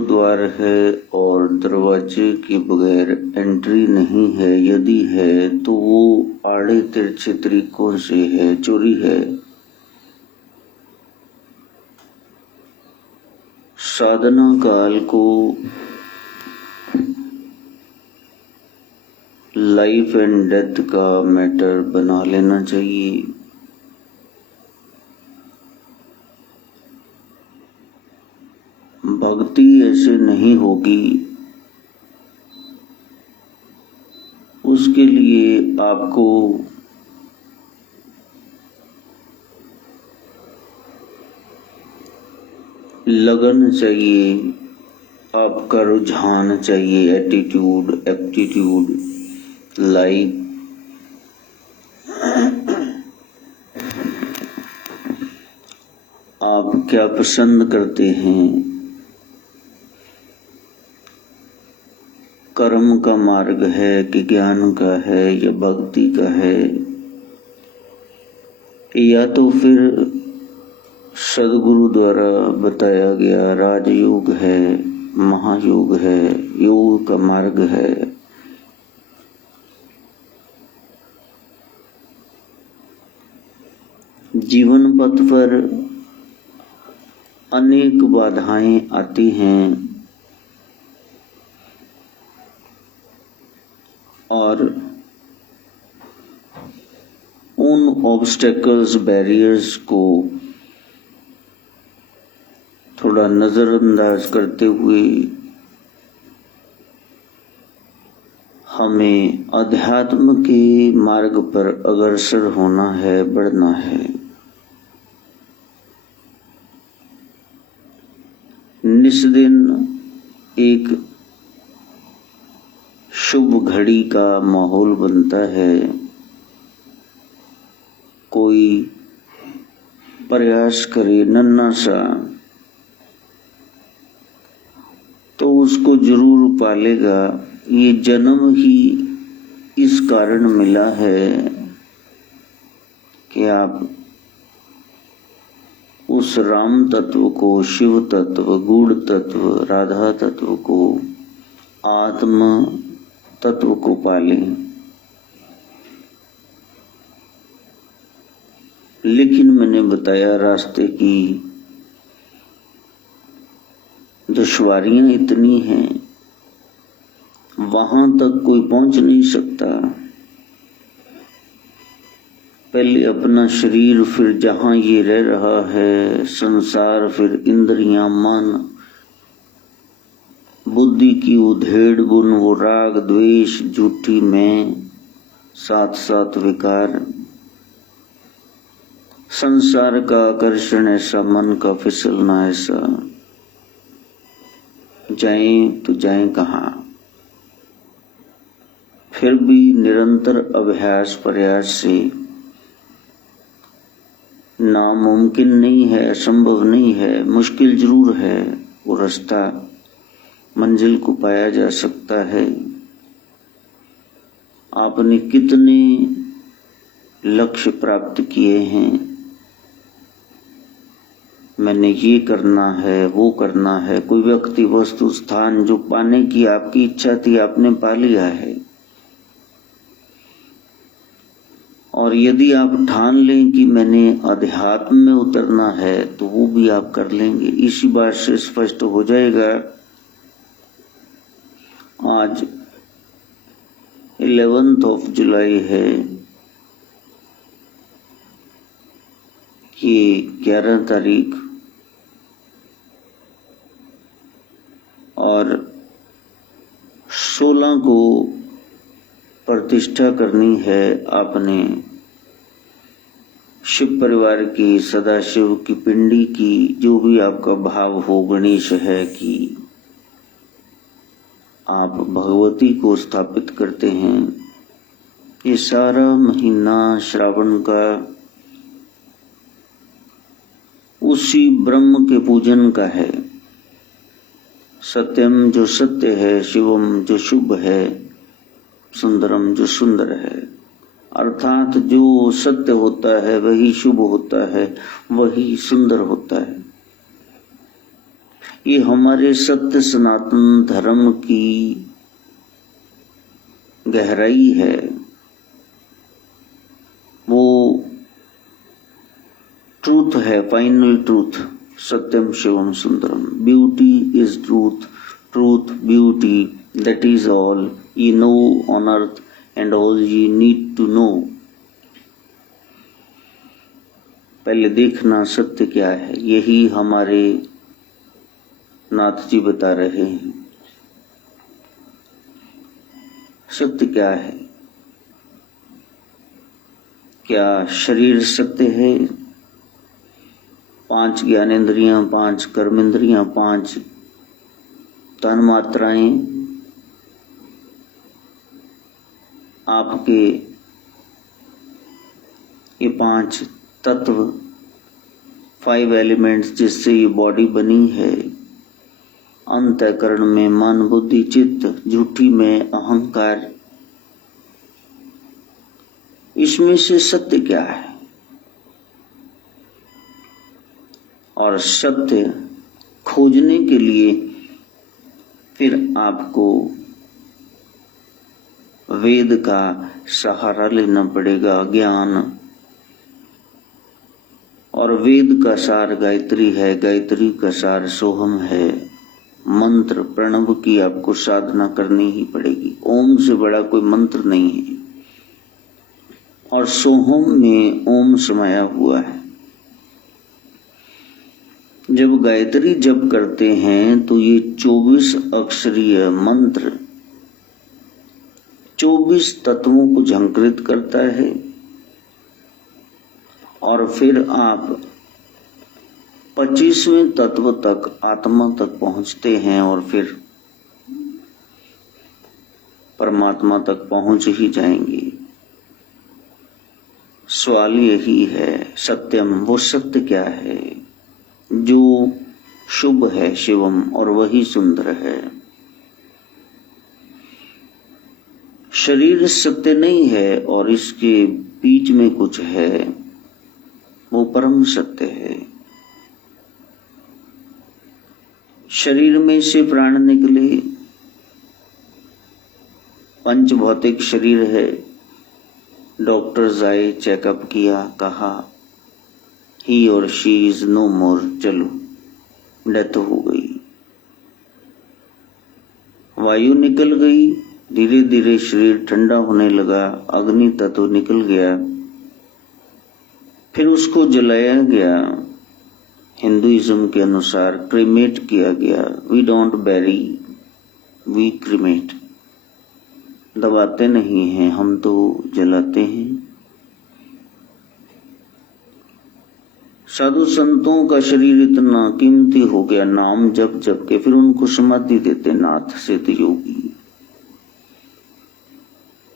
गुरुद्वार है और दरवाजे के बगैर एंट्री नहीं है, यदि है तो वो आड़े तिरछे तरीकों से है, चोरी है। साधना काल को लाइफ एंड डेथ का मैटर बना लेना चाहिए। भक्ति ऐसे नहीं होगी। उसके लिए आपको लगन चाहिए, आपका रुझान चाहिए, एटीट्यूड, एप्टीट्यूड, लाइक। आप क्या पसंद करते हैं? कर्म का मार्ग है कि ज्ञान का है या भक्ति का है, या तो फिर सदगुरु द्वारा बताया गया राजयोग है, महायोग है, योग का मार्ग है। जीवन पथ पर अनेक बाधाएं आती हैं और उन ऑब्स्टेकल्स, बैरियर्स को थोड़ा नजरअंदाज करते हुए हमें अध्यात्म के मार्ग पर अग्रसर होना है, बढ़ना है। निस्दिन एक शुभ घड़ी का माहौल बनता है। कोई प्रयास करे नन्हा सा तो उसको जरूर पालेगा। ये जन्म ही इस कारण मिला है कि आप उस राम तत्व को, शिव तत्व, गूढ़ तत्व, राधा तत्व को, आत्म तत्व को पालें। लेकिन मैंने बताया रास्ते की दुश्वारियां इतनी हैं, वहां तक कोई पहुंच नहीं सकता। पहले अपना शरीर, फिर जहां ये रह रहा है संसार, फिर इंद्रियां, मन, बुद्धि की उधेड़ बुन, वो राग द्वेष, झूठी मैं, साथ साथ विकार, संसार का आकर्षण ऐसा, मन का फिसलना ऐसा, जाएं तो जाएं कहाँ। फिर भी निरंतर अभ्यास प्रयास से नामुमकिन नहीं है, असंभव नहीं है, मुश्किल जरूर है, वो रास्ता मंजिल को पाया जा सकता है। आपने कितने लक्ष्य प्राप्त किए हैं, मैंने ये करना है, वो करना है, कोई व्यक्ति, वस्तु, स्थान जो पाने की आपकी इच्छा थी आपने पा लिया है। और यदि आप ठान लें कि मैंने अध्यात्म में उतरना है तो वो भी आप कर लेंगे। इसी बात से स्पष्ट हो जाएगा। आज 11 जुलाई है, ये 11 तारीख, और 16 को प्रतिष्ठा करनी है आपने शिव परिवार की, सदाशिव की पिंडी की, जो भी आपका भाव हो, गणेश है कि आप भगवती को स्थापित करते हैं। ये सारा महीना श्रावण का उसी ब्रह्म के पूजन का है। सत्यम जो सत्य है, शिवम जो शुभ है, सुंदरम जो सुंदर है, अर्थात जो सत्य होता है वही शुभ होता है, वही सुंदर होता है। ये हमारे सत्य सनातन धर्म की गहराई है। वो ट्रूथ है, final truth. Satyam Shivam Sundaram. Beauty is truth, truth beauty, that is all ye know on earth and all ye need to know। पहले देखना सत्य क्या है, यही हमारे नाथ जी बता रहे हैं। सत्य क्या है? क्या शरीर सत्य है? 5 ज्ञानेंद्रियां, 5 कर्मेंद्रियां, 5 तन्मात्राएं, आपके ये 5 तत्व, 5 एलिमेंट्स जिससे ये बॉडी बनी है, अंतःकरण में मन बुद्धि चित्त, झूठी में अहंकार, इसमें से सत्य क्या है? और सत्य खोजने के लिए फिर आपको वेद का सहारा लेना पड़ेगा, ज्ञान। और वेद का सार गायत्री है, गायत्री का सार सोहम है। मंत्र प्रणव की आपको साधना करनी ही पड़ेगी। ओम से बड़ा कोई मंत्र नहीं है, और सोहम में ओम समाया हुआ है। जब गायत्री जप करते हैं तो ये 24 अक्षरीय मंत्र 24 तत्वों को झंकृत करता है, और फिर आप 25वें तत्व तक, आत्मा तक पहुंचते हैं, और फिर परमात्मा तक पहुंच ही जाएंगे। सवाल यही है, सत्यम, वो सत्य क्या है जो शुभ है, शिवम, और वही सुंदर है। शरीर सत्य नहीं है और इसके बीच में कुछ है, वो परम सत्य है। शरीर में से प्राण निकले, पंच भौतिक शरीर है। डॉक्टर्स आए, चेकअप किया, कहा ही और शी इज नो मोर, चलो डेथ हो गई। वायु निकल गई, धीरे धीरे शरीर ठंडा होने लगा, अग्नि तत्व निकल गया, फिर उसको जलाया गया। हिंदुइज्म के अनुसार क्रीमेट किया गया। We don't bury, we cremate. दबाते नहीं हैं, हम तो जलाते हैं। साधु संतों का शरीर इतना कीमती हो गया, नाम जप जप के, फिर उनको समाधि देते नाथ सिद्ध योगी।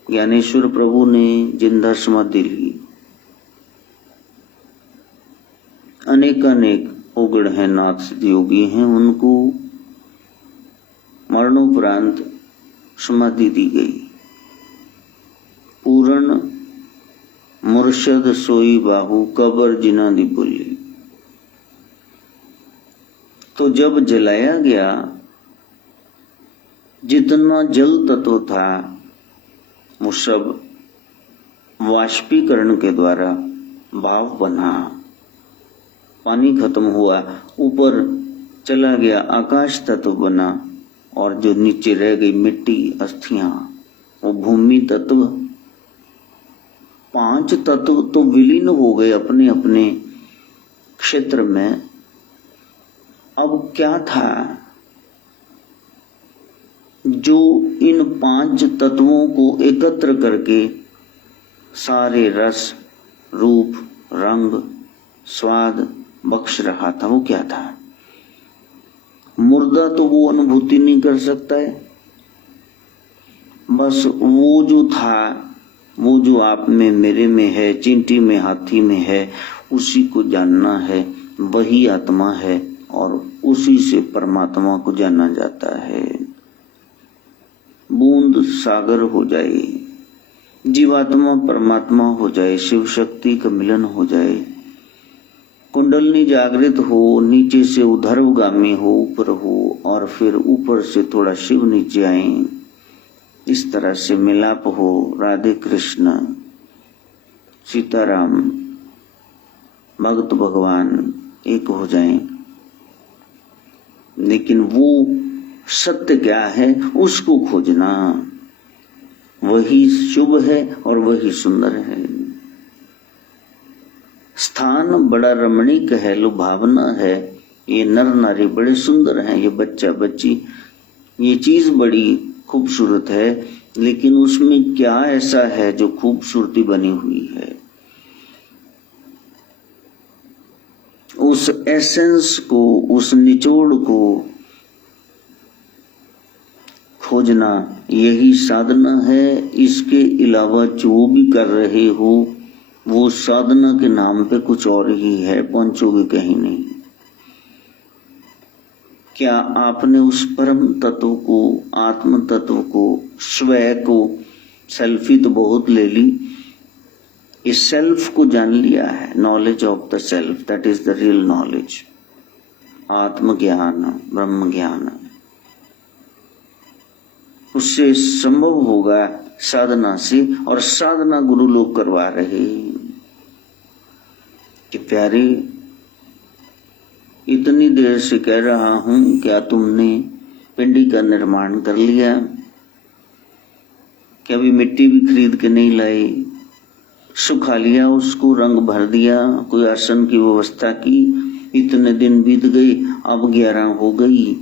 ज्ञानेश्वर प्रभु ने जिंदा समाधि ली। अनेक उगड़ हैं, नाथ सिद्ध योगी हैं, उनको मरणोपरांत समाधि दी गई। पूर्ण मुर्शद सोई बाहु, कबर जिना दी बोली। तो जब जलाया गया, जितना जल तत्व था वो सब वाष्पीकरण के द्वारा भाव बना, पानी खत्म हुआ, ऊपर चला गया, आकाश तत्व बना, और जो नीचे रह गई मिट्टी, अस्थियां, वो भूमि तत्व। 5 तत्व तो विलीन हो गए अपने अपने क्षेत्र में। अब क्या था जो इन 5 तत्वों को एकत्र करके सारे रस, रूप, रंग, स्वाद बख्श रहा था? वो क्या था? मुर्दा तो वो अनुभूति नहीं कर सकता है। बस वो जो था, वो जो आप में, मेरे में है, चींटी में, हाथी में है, उसी को जानना है। वही आत्मा है और उसी से परमात्मा को जाना जाता है। बूंद सागर हो जाए, जीवात्मा परमात्मा हो जाए, शिव शक्ति का मिलन हो जाए, कुंडलनी जागृत हो, नीचे से ऊर्ध्वगामी हो, ऊपर हो, और फिर ऊपर से थोड़ा शिव नीचे आए, इस तरह से मिलाप हो, राधे कृष्ण सीताराम भक्त भगवान एक हो जाएं। लेकिन वो सत्य क्या है उसको खोजना, वही शुभ है और वही सुंदर है। स्थान बड़ा रमणीक है, लुभावना है, ये नर नारी बड़े सुंदर हैं, ये बच्चा बच्ची, ये चीज बड़ी खूबसूरत है, लेकिन उसमें क्या ऐसा है जो खूबसूरती बनी हुई है? उस एसेंस को, उस निचोड़ को खोजना यही साधना है। इसके अलावा जो भी कर रहे हो वो साधना के नाम पे कुछ और ही है, पहुंचोगे कहीं नहीं। क्या आपने उस परम तत्व को, आत्म तत्व को, स्वयं को, सेल्फी तो बहुत ले ली, इस सेल्फ को जान लिया है? Knowledge of the self, that is the real knowledge, आत्मज्ञान, ब्रह्म ज्ञान। उससे संभव होगा साधना से, और साधना गुरु लोग करवा रहे कि प्यारे इतनी देर से कह रहा हूं, क्या तुमने पिंडी का निर्माण कर लिया? क्या अभी मिट्टी भी खरीद के नहीं लाए? सुखा लिया उसको, रंग भर दिया, कोई आसन की व्यवस्था की? इतने दिन बीत गए, अब 11 हो गई,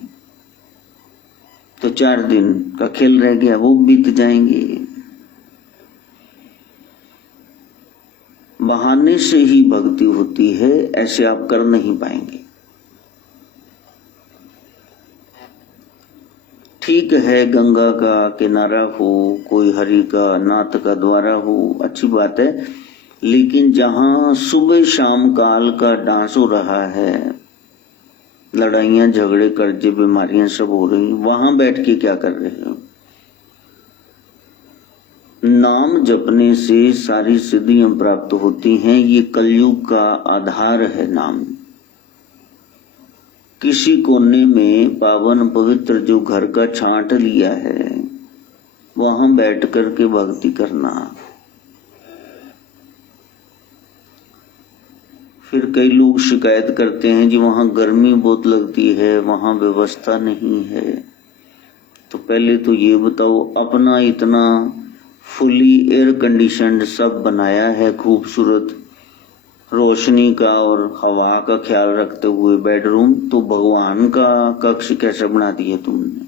तो 4 दिन का खेल रह गया, वो बीत जाएंगे। बहाने से ही भक्ति होती है, ऐसे आप कर नहीं पाएंगे। ठीक है, गंगा का किनारा हो, कोई हरि का नाथ का द्वारा हो, अच्छी बात है, लेकिन जहां सुबह शाम काल का डांस हो रहा है, लड़ाइयां झगड़े कर्जे बीमारियां सब हो रही, वहां बैठ के क्या कर रहे हो? नाम जपने से सारी सिद्धियां प्राप्त होती हैं, ये कलयुग का आधार है नाम। किसी कोने में पावन पवित्र जो घर का छांट लिया है, वहां बैठ करके भक्ति करना। फिर कई लोग शिकायत करते हैं जी वहां गर्मी बहुत लगती है, वहां व्यवस्था नहीं है। तो पहले तो ये बताओ, अपना इतना फुली एयर कंडीशनड सब बनाया है, खूबसूरत रोशनी का और हवा का ख्याल रखते हुए बेडरूम, तो भगवान का कक्ष कैसे बना दिया तुमने?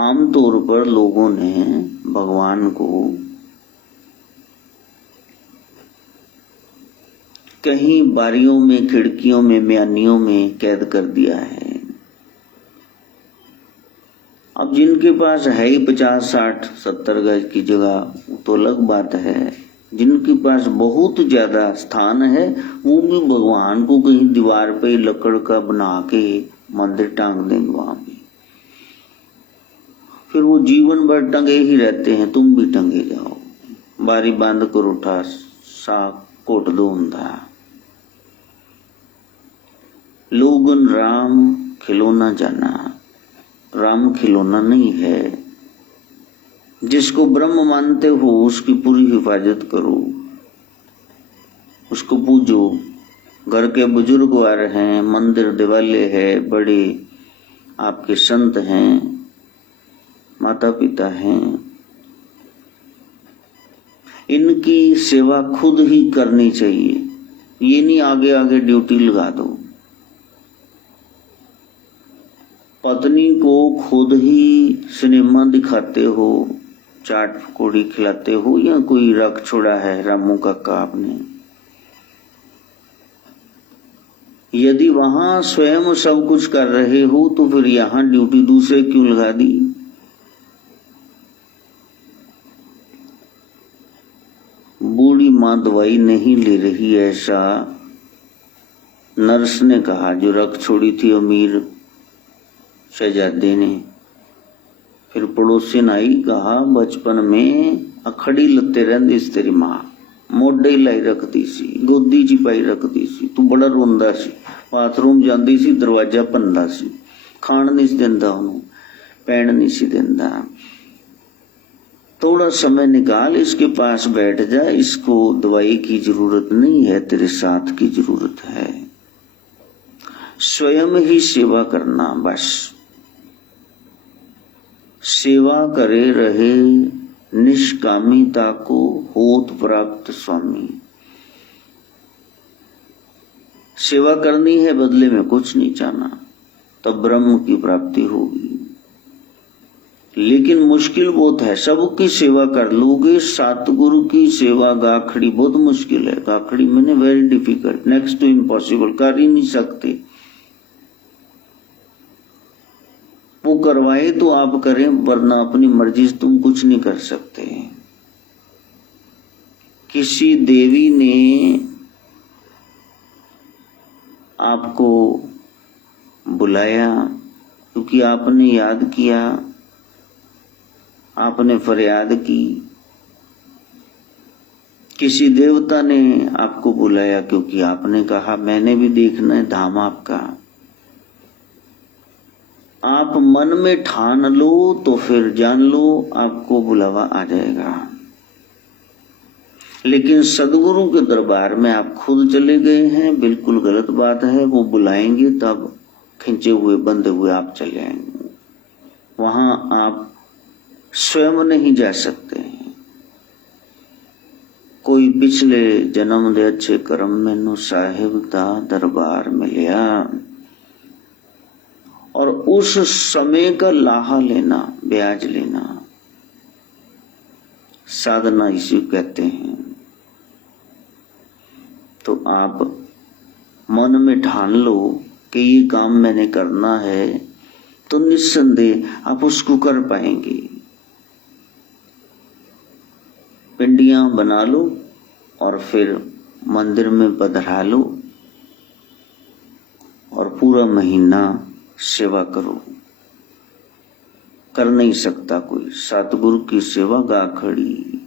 आमतौर पर लोगों ने भगवान को कहीं बारियों में, खिड़कियों में, म्यानियों में कैद कर दिया है। अब जिनके पास है ही 50, 60, 70 गज की जगह, तो अलग बात है। जिनके पास बहुत ज्यादा स्थान है, वो भी भगवान को कहीं दीवार पे लकड़ का बना के मंदिर टांग देंगे वहां पे। फिर वो जीवन भर टंगे ही रहते हैं, तुम भी टंगे जाओ। बारी बांध कर उठा, सा कोट दो अंधा। लोगन राम खिलौना जाना, राम खिलौना नहीं है। जिसको ब्रह्म मानते हो उसकी पूरी हिफाजत करो, उसको पूजो। घर के बुजुर्ग आ रहे हैं, मंदिर दिवाले है, बड़े आपके संत हैं, माता पिता हैं, इनकी सेवा खुद ही करनी चाहिए। ये नहीं आगे आगे ड्यूटी लगा दो। पत्नी को खुद ही सिनेमा दिखाते हो, चाट पकौड़ी खिलाते हो, या कोई रख छोड़ा है रामू काका आपने? यदि वहां स्वयं सब कुछ कर रहे हो तो फिर यहां ड्यूटी दूसरे क्यों लगा दी? बूढ़ी मां दवाई नहीं ले रही, ऐसा नर्स ने कहा जो रख छोड़ी थी अमीर शहजादे ने। फिर पड़ोसी ने आई, कहा बचपन में अखड़ी लते रहती तेरी माँ, मोढे लाई रखती सी, गोदी च पाई रखती सी, तू बड़ा रोंदा सी, बाथरूम जांदी सी, दरवाजा भंदा सी, खाण नहीं सी देंदा, उन्होंने पैण नहीं सी देंदा। थोड़ा समय निकाल, इसके पास बैठ जा, इसको दवाई की जरूरत नहीं है, तेरे साथ की जरूरत है। स्वयं ही सेवा करना, बस सेवा करे रहे निष्कामिता को होत प्राप्त स्वामी। सेवा करनी है, बदले में कुछ नहीं चाहना, तब ब्रह्म की प्राप्ति होगी। लेकिन मुश्किल बहुत है, सबकी सेवा कर लोगे, सतगुरु की सेवा गाखड़ी बहुत मुश्किल है। गाखड़ी मैंने very difficult, next to impossible, कर ही नहीं सकते। वो करवाए तो आप करें, वरना अपनी मर्जी से तुम कुछ नहीं कर सकते। किसी देवी ने आपको बुलाया क्योंकि आपने याद किया, आपने फरियाद की। किसी देवता ने आपको बुलाया क्योंकि आपने कहा मैंने भी देखना है धाम आपका। आप मन में ठान लो तो फिर जान लो आपको बुलावा आ जाएगा। लेकिन सदगुरु के दरबार में आप खुद चले गए हैं, बिल्कुल गलत बात है। वो बुलाएंगे तब खिंचे हुए बंधे हुए आप चले आएंगे, वहां आप स्वयं नहीं जा सकते। कोई पिछले जन्म दे अच्छे कर्म मैनू साहिब दा दरबार मिलिया, और उस समय का लाहा लेना, ब्याज लेना, साधना इसी कहते हैं। तो आप मन में ठान लो कि ये काम मैंने करना है, तो निस्संदेह आप उसको कर पाएंगे। पिंडियां बना लो और फिर मंदिर में पधरा लो और पूरा महीना सेवा करो। कर नहीं सकता कोई, सतगुरु की सेवा गाखड़ी,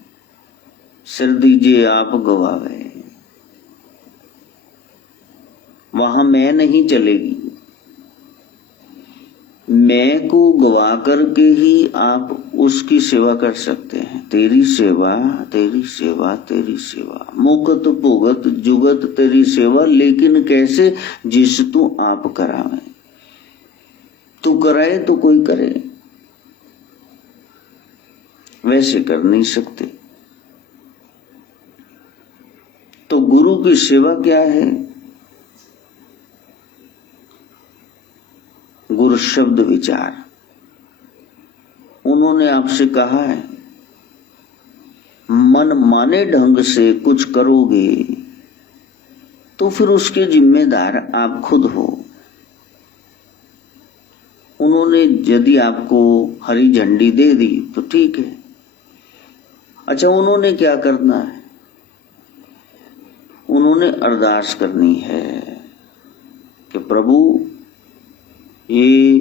सिर दीजिए आप गवावे। वहां मैं नहीं चलेगी, मैं को गवा करके ही आप उसकी सेवा कर सकते हैं। तेरी सेवा, तेरी सेवा, तेरी सेवा, मुकत भुगत जुगत तेरी सेवा, लेकिन कैसे? जिस तू आप करावे। तू कराए तो कोई करे, वैसे कर नहीं सकते। तो गुरु की सेवा क्या है? गुरु शब्द विचार। उन्होंने आपसे कहा है मन माने ढंग से कुछ करोगे तो फिर उसके जिम्मेदार आप खुद हो। उन्होंने यदि आपको हरी झंडी दे दी तो ठीक है। अच्छा, उन्होंने क्या करना है? उन्होंने अरदास करनी है कि प्रभु ये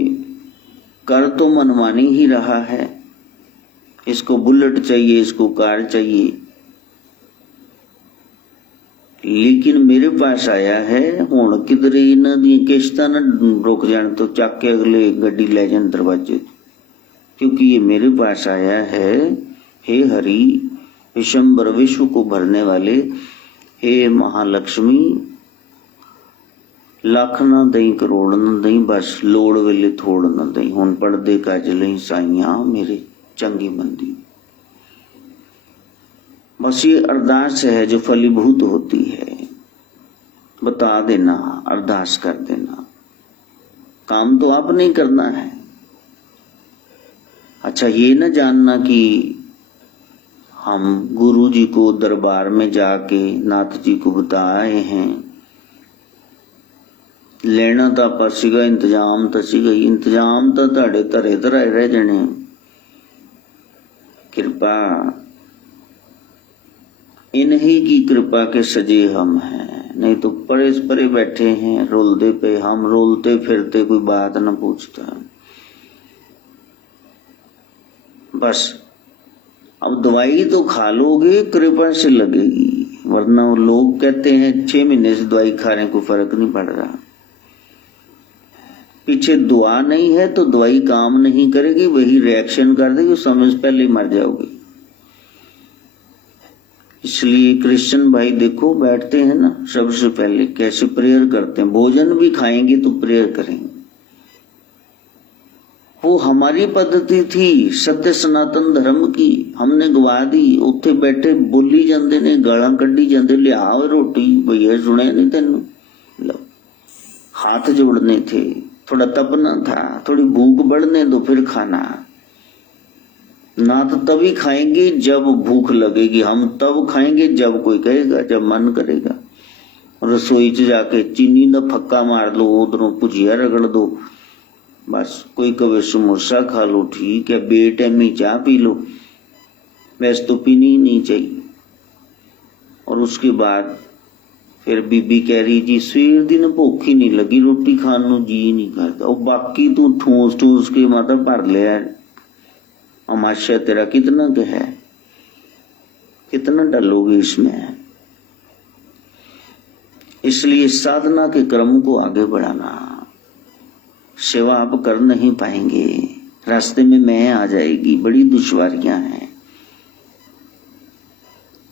कर तो मनमानी ही रहा है, इसको बुलेट चाहिए, इसको कार चाहिए, लेकिन मेरे पास आया है हुण किधर इन्हां दी किश्तां ना रुक जान तो चक के अगले गड्डी ले जान दरवाजे, क्योंकि ये मेरे पास आया है। हे हरि, विशंबर विश्व को भरने वाले, हे महालक्ष्मी, लख ना दई करोड़ ना दई, बस लोड़ वेले थोड़ ना दई। हुण पढ़दे कज लई साइयां मेरे चंगी मंदी। बस ये अरदास है जो फलीभूत होती है। बता देना, अरदास कर देना, काम तो आप नहीं करना है। अच्छा, ये न जानना कि हम गुरु जी को दरबार में जाके नाथ जी को बताए हैं। लेना तो आप सीगा, इंतजाम तो सीगा, इंतजाम तो ਤੁਹਾਡੇ ਧਰੇ ਧਰਾਏ रह जाने। कृपा इन्हीं की कृपा के सजे हम हैं, नहीं तो परे परे बैठे हैं रोलते पे। हम रोलते फिरते कोई बात न पूछता। बस अब दवाई तो खा लोगे, कृपा से लगेगी। वरना वो लोग कहते हैं 6 महीने से दवाई खा रहे हैं, कोई फर्क नहीं पड़ रहा। पीछे दुआ नहीं है तो दवाई काम नहीं करेगी, वही रिएक्शन कर देगी, समय से पहले ही मर जाओगे। इसलिए क्रिश्चियन भाई देखो बैठते हैं ना, सबसे पहले कैसे प्रेयर करते हैं, भोजन भी खाएंगे तो प्रेयर करेंगे। वो हमारी पद्धति थी सत्य सनातन धर्म की, हमने गवा दी। उत्थे बैठे बोली जाते ने, गालां कढ़ी जाते, लिया रोटी भैया सुने नहीं तेन, हाथ जोड़ने थे, थोड़ा तपना था, थोड़ी भूख बढ़ने दो फिर खाना। ना तो तभी खाएंगे जब भूख लगेगी, हम तब खाएंगे जब कोई कहेगा, जब मन करेगा। रसोई च जाके चीनी का फक्का मार लो, उधरों भुजिया रगड़ दो, बस कोई कभी समोसा खा लो, ठीक है, बेटाइमी चाह पी लो, वैसे तो पीनी ही नहीं चाहिए। और उसके बाद फिर बीबी कह रही जी सवेर दिन भूख ही नहीं लगी, रोटी खाने को जी नहीं करता, और बाकी तू ठूस ठूस के माता भर लिया, अमाशय तेरा कितना के है, कितना डलोगे इसमें। इसलिए साधना के क्रम को आगे बढ़ाना। सेवा आप कर नहीं पाएंगे, रास्ते में मैं आ जाएगी, बड़ी दुश्वारियां हैं।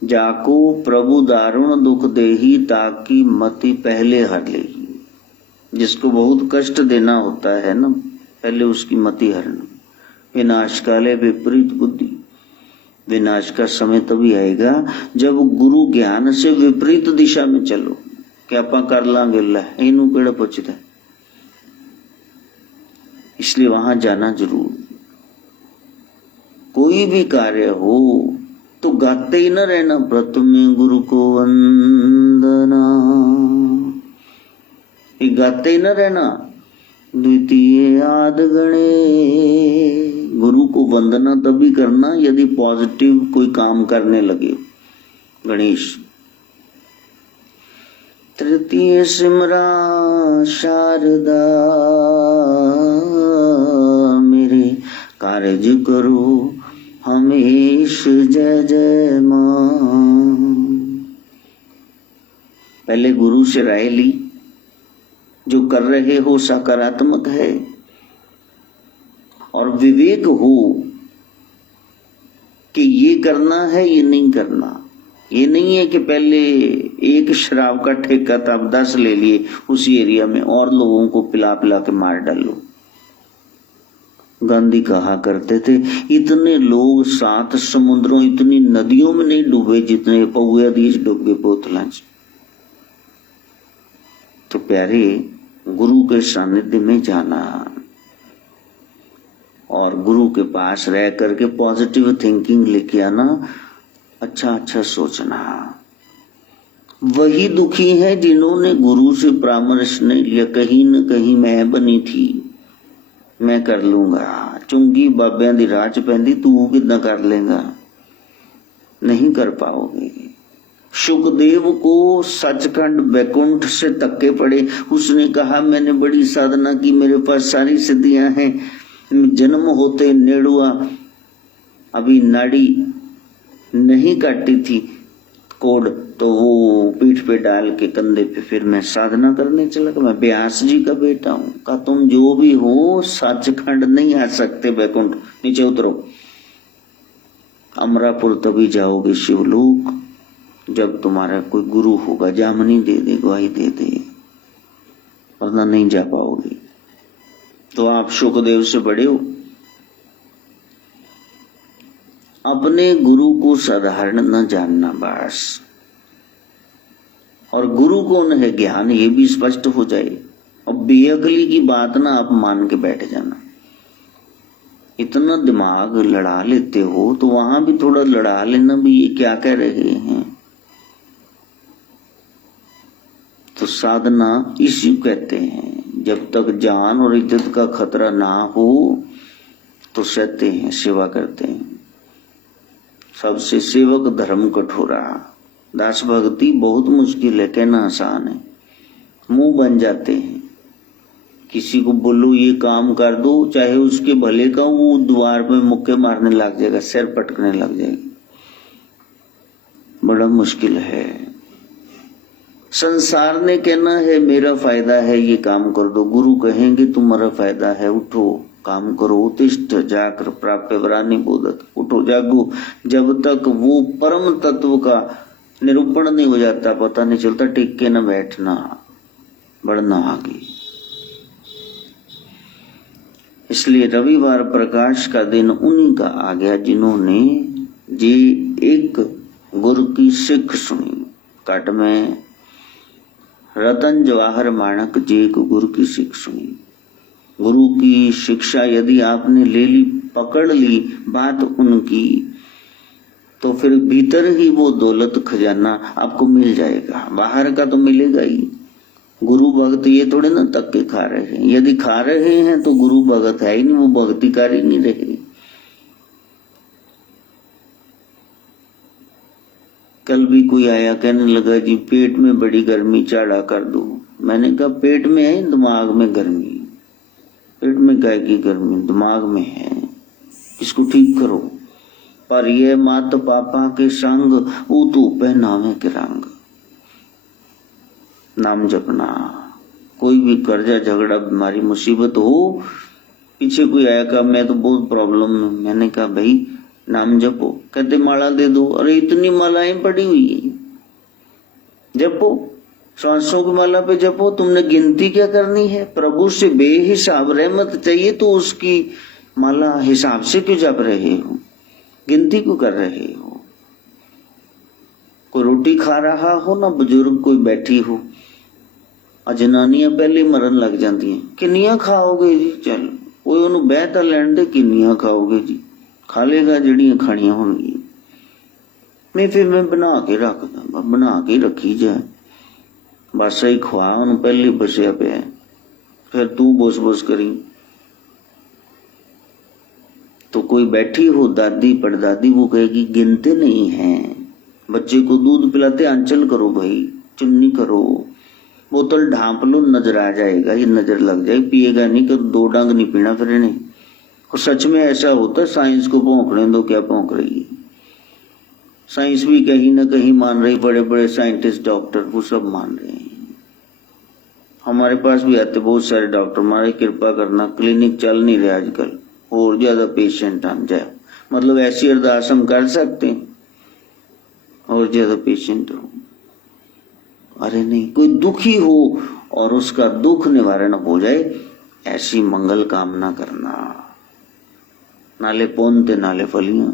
जाको प्रभु दारुण दुख देही, ताकि मति पहले हर लेगी। जिसको बहुत कष्ट देना होता है ना, पहले उसकी मति हरना। विनाश काले विपरीत बुद्धि, विनाश का समय तभी आएगा जब गुरु ज्ञान से विपरीत दिशा में चलो। क्या आपा कर लांगे, इनू केड़ा पुछदा, इसलिए वहां जाना जरूर। कोई भी कार्य हो तो गाते ही न रहना, प्रथम गुरु को वंदना, ये गाते ही न रहना। द्वितीय आद गणे, गुरु को वंदना तभी करना यदि पॉजिटिव कोई काम करने लगे। गणेश। तृतीय सिमरा शारदा, मेरे कार्य करो हमेश जय जय मां। पहले गुरु से राय ली, जो कर रहे हो सकारात्मक है, और विवेक हो कि ये करना है ये नहीं करना। ये नहीं है कि पहले एक शराब का ठेका था, अब 10 ले लिए उसी एरिया में और लोगों को पिला पिला के मार डालो। गांधी कहा करते थे, इतने लोग 7 समुद्रों इतनी नदियों में नहीं डूबे जितने पौया दीज डूबे बोतलों च। तो प्यारे, गुरु के सानिध्य में जाना और गुरु के पास रह करके पॉजिटिव थिंकिंग लेके आना, अच्छा अच्छा सोचना। वही दुखी है जिन्होंने गुरु से परामर्श नहीं लिया। कहीं न कहीं मैं बनी थी, मैं कर लूंगा, चुंगी बाबियां दी राह च पैंदी, तू कितना कर लेगा, नहीं कर पाओगे। सुखदेव को सचखंड बैकुंठ से धक्के पड़े, उसने कहा मैंने बड़ी साधना की, मेरे पास सारी सिद्धियां हैं, जन्म होते नेड़ुआ, अभी नाड़ी नहीं काटी थी कोड, तो वो पीठ पे डाल के कंधे पे फिर मैं साधना करने चला। मैं व्यास जी का बेटा हूं। कहा तुम जो भी हो सचखंड नहीं आ सकते बैकुंठ, नीचे उतरो। अमरापुर तभी जाओगे शिवलोक जब तुम्हारा कोई गुरु होगा, जामनी दे दे, गवाही दे दे, वरना नहीं जा पाओगे। तो आप सुखदेव से बड़े हो। अपने गुरु को साधारण न जानना बस। और गुरु कौन है, ज्ञान, ये भी स्पष्ट हो जाए। और बेअकली की बात ना आप मान के बैठ जाना। इतना दिमाग लड़ा लेते हो तो वहां भी थोड़ा लड़ा लेना भी, ये क्या कह रहे हैं। तो साधना इसी कहते हैं। जब तक जान और इज्जत का खतरा ना हो तो सहते हैं, सेवा करते हैं। सबसे सेवक धर्म कठोरा। दास भक्ति बहुत मुश्किल है, कहना आसान है, मुंह बन जाते हैं। किसी को बोलो ये काम कर दो, चाहे उसके भले का, वो द्वार पे मुक्के मारने लग जाएगा, सिर पटकने लग जाएगा। बड़ा मुश्किल है। संसार ने कहना है मेरा फायदा है ये काम कर दो, गुरु कहेंगे तुम्हारा फायदा है उठो काम करो। उत्तिष्ठ जाकर प्राप्य वरानि बोधत, उठो जागो। जब तक वो परम तत्व का निरूपण नहीं हो जाता, पता नहीं चलता, टिक के न बैठना, बढ़ना आगे। इसलिए रविवार प्रकाश का दिन उन्हीं का आ गया जिन्होंने जी एक गुरु की सिख सुनी। काट में रतन जवाहर माणक जी एक गुरु की सिख सुनी। गुरु की शिक्षा यदि आपने ले ली, पकड़ ली बात उनकी, तो फिर भीतर ही वो दौलत खजाना आपको मिल जाएगा, बाहर का तो मिलेगा ही। गुरु भक्त ये थोड़े ना तक के खा रहे हैं, यदि खा रहे हैं तो गुरु भक्त है ही नहीं, वो भक्तिकार ही नहीं रहे। कल भी कोई आया कहने लगा जी पेट में बड़ी गर्मी, चाड़ा कर दो। मैंने कहा पेट में है दिमाग में गर्मी? पेट में काय की गर्मी, दिमाग में है, इसको ठीक करो। पर ये मात पापा के संग ऊतू पहनावे के रंग। नाम जपना, कोई भी कर्जा झगड़ा बीमारी मुसीबत हो। पीछे कोई आया कहा मैं तो बहुत प्रॉब्लम में, मैंने कहा भाई नाम जपो। कहते माला दे दो। अरे इतनी मालाएं पड़ी हुई है, जपो, सांसों की माला पे जपो। तुमने गिनती क्या करनी है? प्रभु से बेहिसाब रहमत चाहिए तो उसकी माला हिसाब से क्यों जप रहे हो, गिनती क्यों कर रहे हो? कोई रोटी खा रहा हो ना, बुजुर्ग कोई बैठी हो, जनानियां पहले मरन लग जाती हैं, किन्नियां खाओगे जी? चल कोई उन्होंने बहता लैंड दे, किन्नियां खाओगे जी? खा लेगा जड़ियां खानियां होंगी। मैं फिर मैं बना के रख दूंगा, बना के रखी जाए, बस ही खुआ उन्होंने पहले बसिया पे, फिर तू बोस बोस करी। तो कोई बैठी हो दादी परदादी, वो कहेगी गिनते नहीं है। बच्चे को दूध पिलाते आंचल करो भाई, चुन्नी करो, बोतल ढांप लो, नजर आ जाएगा, ये नजर लग जाए, पिएगा नहीं तो दो डांग नहीं पीना फिर नहीं। और सच में ऐसा होता, साइंस को भौंकने दो, क्या भौंक रही है? साइंस भी कहीं ना कहीं मान रही, बड़े बड़े साइंटिस्ट डॉक्टर वो सब मान रहे हैं। हमारे पास भी आते बहुत सारे डॉक्टर, हमारी कृपा करना, क्लिनिक चल नहीं रहे आजकल, और ज्यादा पेशेंट आ जाए, मतलब ऐसी अरदास हम कर सकते हैं और ज्यादा पेशेंट हो। अरे नहीं, कोई दुखी हो और उसका दुख निवारण हो जाए, ऐसी मंगल कामना करना। नाले पोनते नाले फलियां।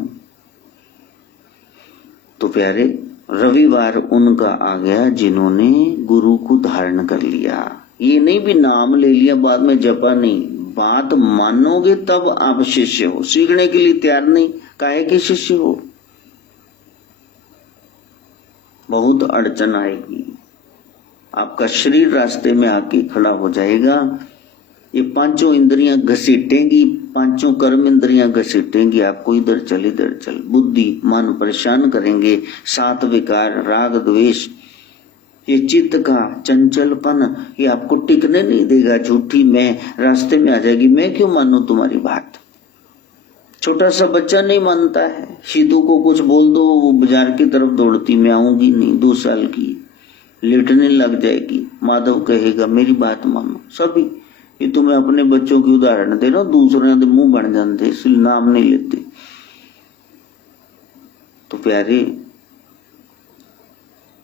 तो प्यारे, रविवार उनका आ गया जिन्होंने गुरु को धारण कर लिया। ये नहीं भी नाम ले लिया बाद में जपा नहीं, बात मानोगे तब आप शिष्य हो। सीखने के लिए तैयार नहीं, काहे के शिष्य हो? बहुत अड़चन आएगी, आपका शरीर रास्ते में आके खड़ा हो जाएगा। ये पांचों इंद्रियां घसीटेंगी, पांचों कर्म इंद्रियां घसीटेंगी आपको, इधर चल इधर चल। बुद्धि मन परेशान करेंगे, सात विकार राग द्वेष, ये चित्त का चंचलपन, ये आपको टिकने नहीं देगा। झूठी मैं रास्ते में आ जाएगी, मैं क्यों मानूं तुम्हारी बात? छोटा सा बच्चा नहीं मानता है, शीतू को कुछ बोल दो वो बाजार की तरफ दौड़ती, मैं आऊंगी नहीं, 2 साल की, लेटने लग जाएगी। माधव कहेगा मेरी बात मानो। सभी ये तो मैं अपने बच्चों की उदाहरण दे रहा हूं, दूसरे के मुंह बन जाते इसलिए नाम नहीं लेते। तो प्यारे,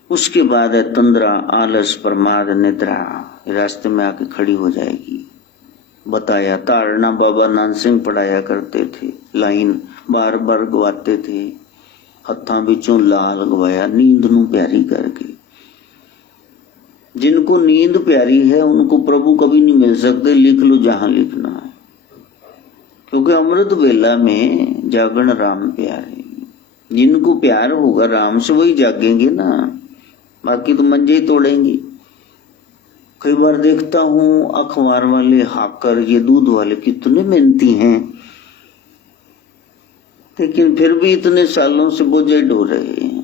उसके बाद है तंद्रा, आलस, प्रमाद, निद्रा, रास्ते में आके खड़ी हो जाएगी। बताया ताड़ना बाबा नानक सिंह पढ़ाया करते थे, लाइन बार बार गवाते थे, हत्थां बिचों लाल गवाया नींद नू प्यारी करके। जिनको नींद प्यारी है उनको प्रभु कभी नहीं मिल सकते, लिख लो जहां लिखना है, क्योंकि अमृत वेला में जागरण राम प्यारे। जिनको प्यार होगा राम से वही जागेंगे ना, बाकी तो मंजे ही तोड़ेंगे। कई बार देखता हूं अखबार वाले हाकर, ये दूध वाले कितने मेहनती हैं, लेकिन फिर भी इतने सालों से बोझे ढो रहे हैं।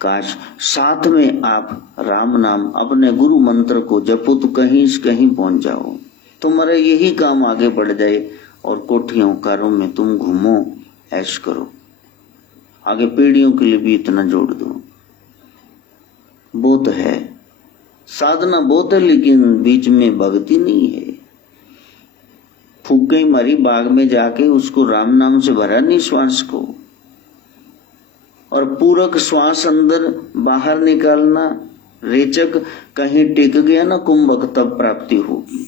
काश साथ में आप राम नाम अपने गुरु मंत्र को जपो तो कहीं से कहीं पहुंच जाओ, तुम्हारा यही काम आगे बढ़ जाए और कोठियों कारों में तुम घूमो, ऐश करो, आगे पीढ़ियों के लिए भी इतना जोड़ दो। बहुत है, साधना बहुत है, लेकिन बीच में भक्ति नहीं है। फूक गई मारी बाग में जाके, उसको राम नाम से भरा नहीं श्वास को, और पूरक श्वास अंदर बाहर निकालना, रेचक कहीं टिक गया ना कुंभक, तब प्राप्ति होगी।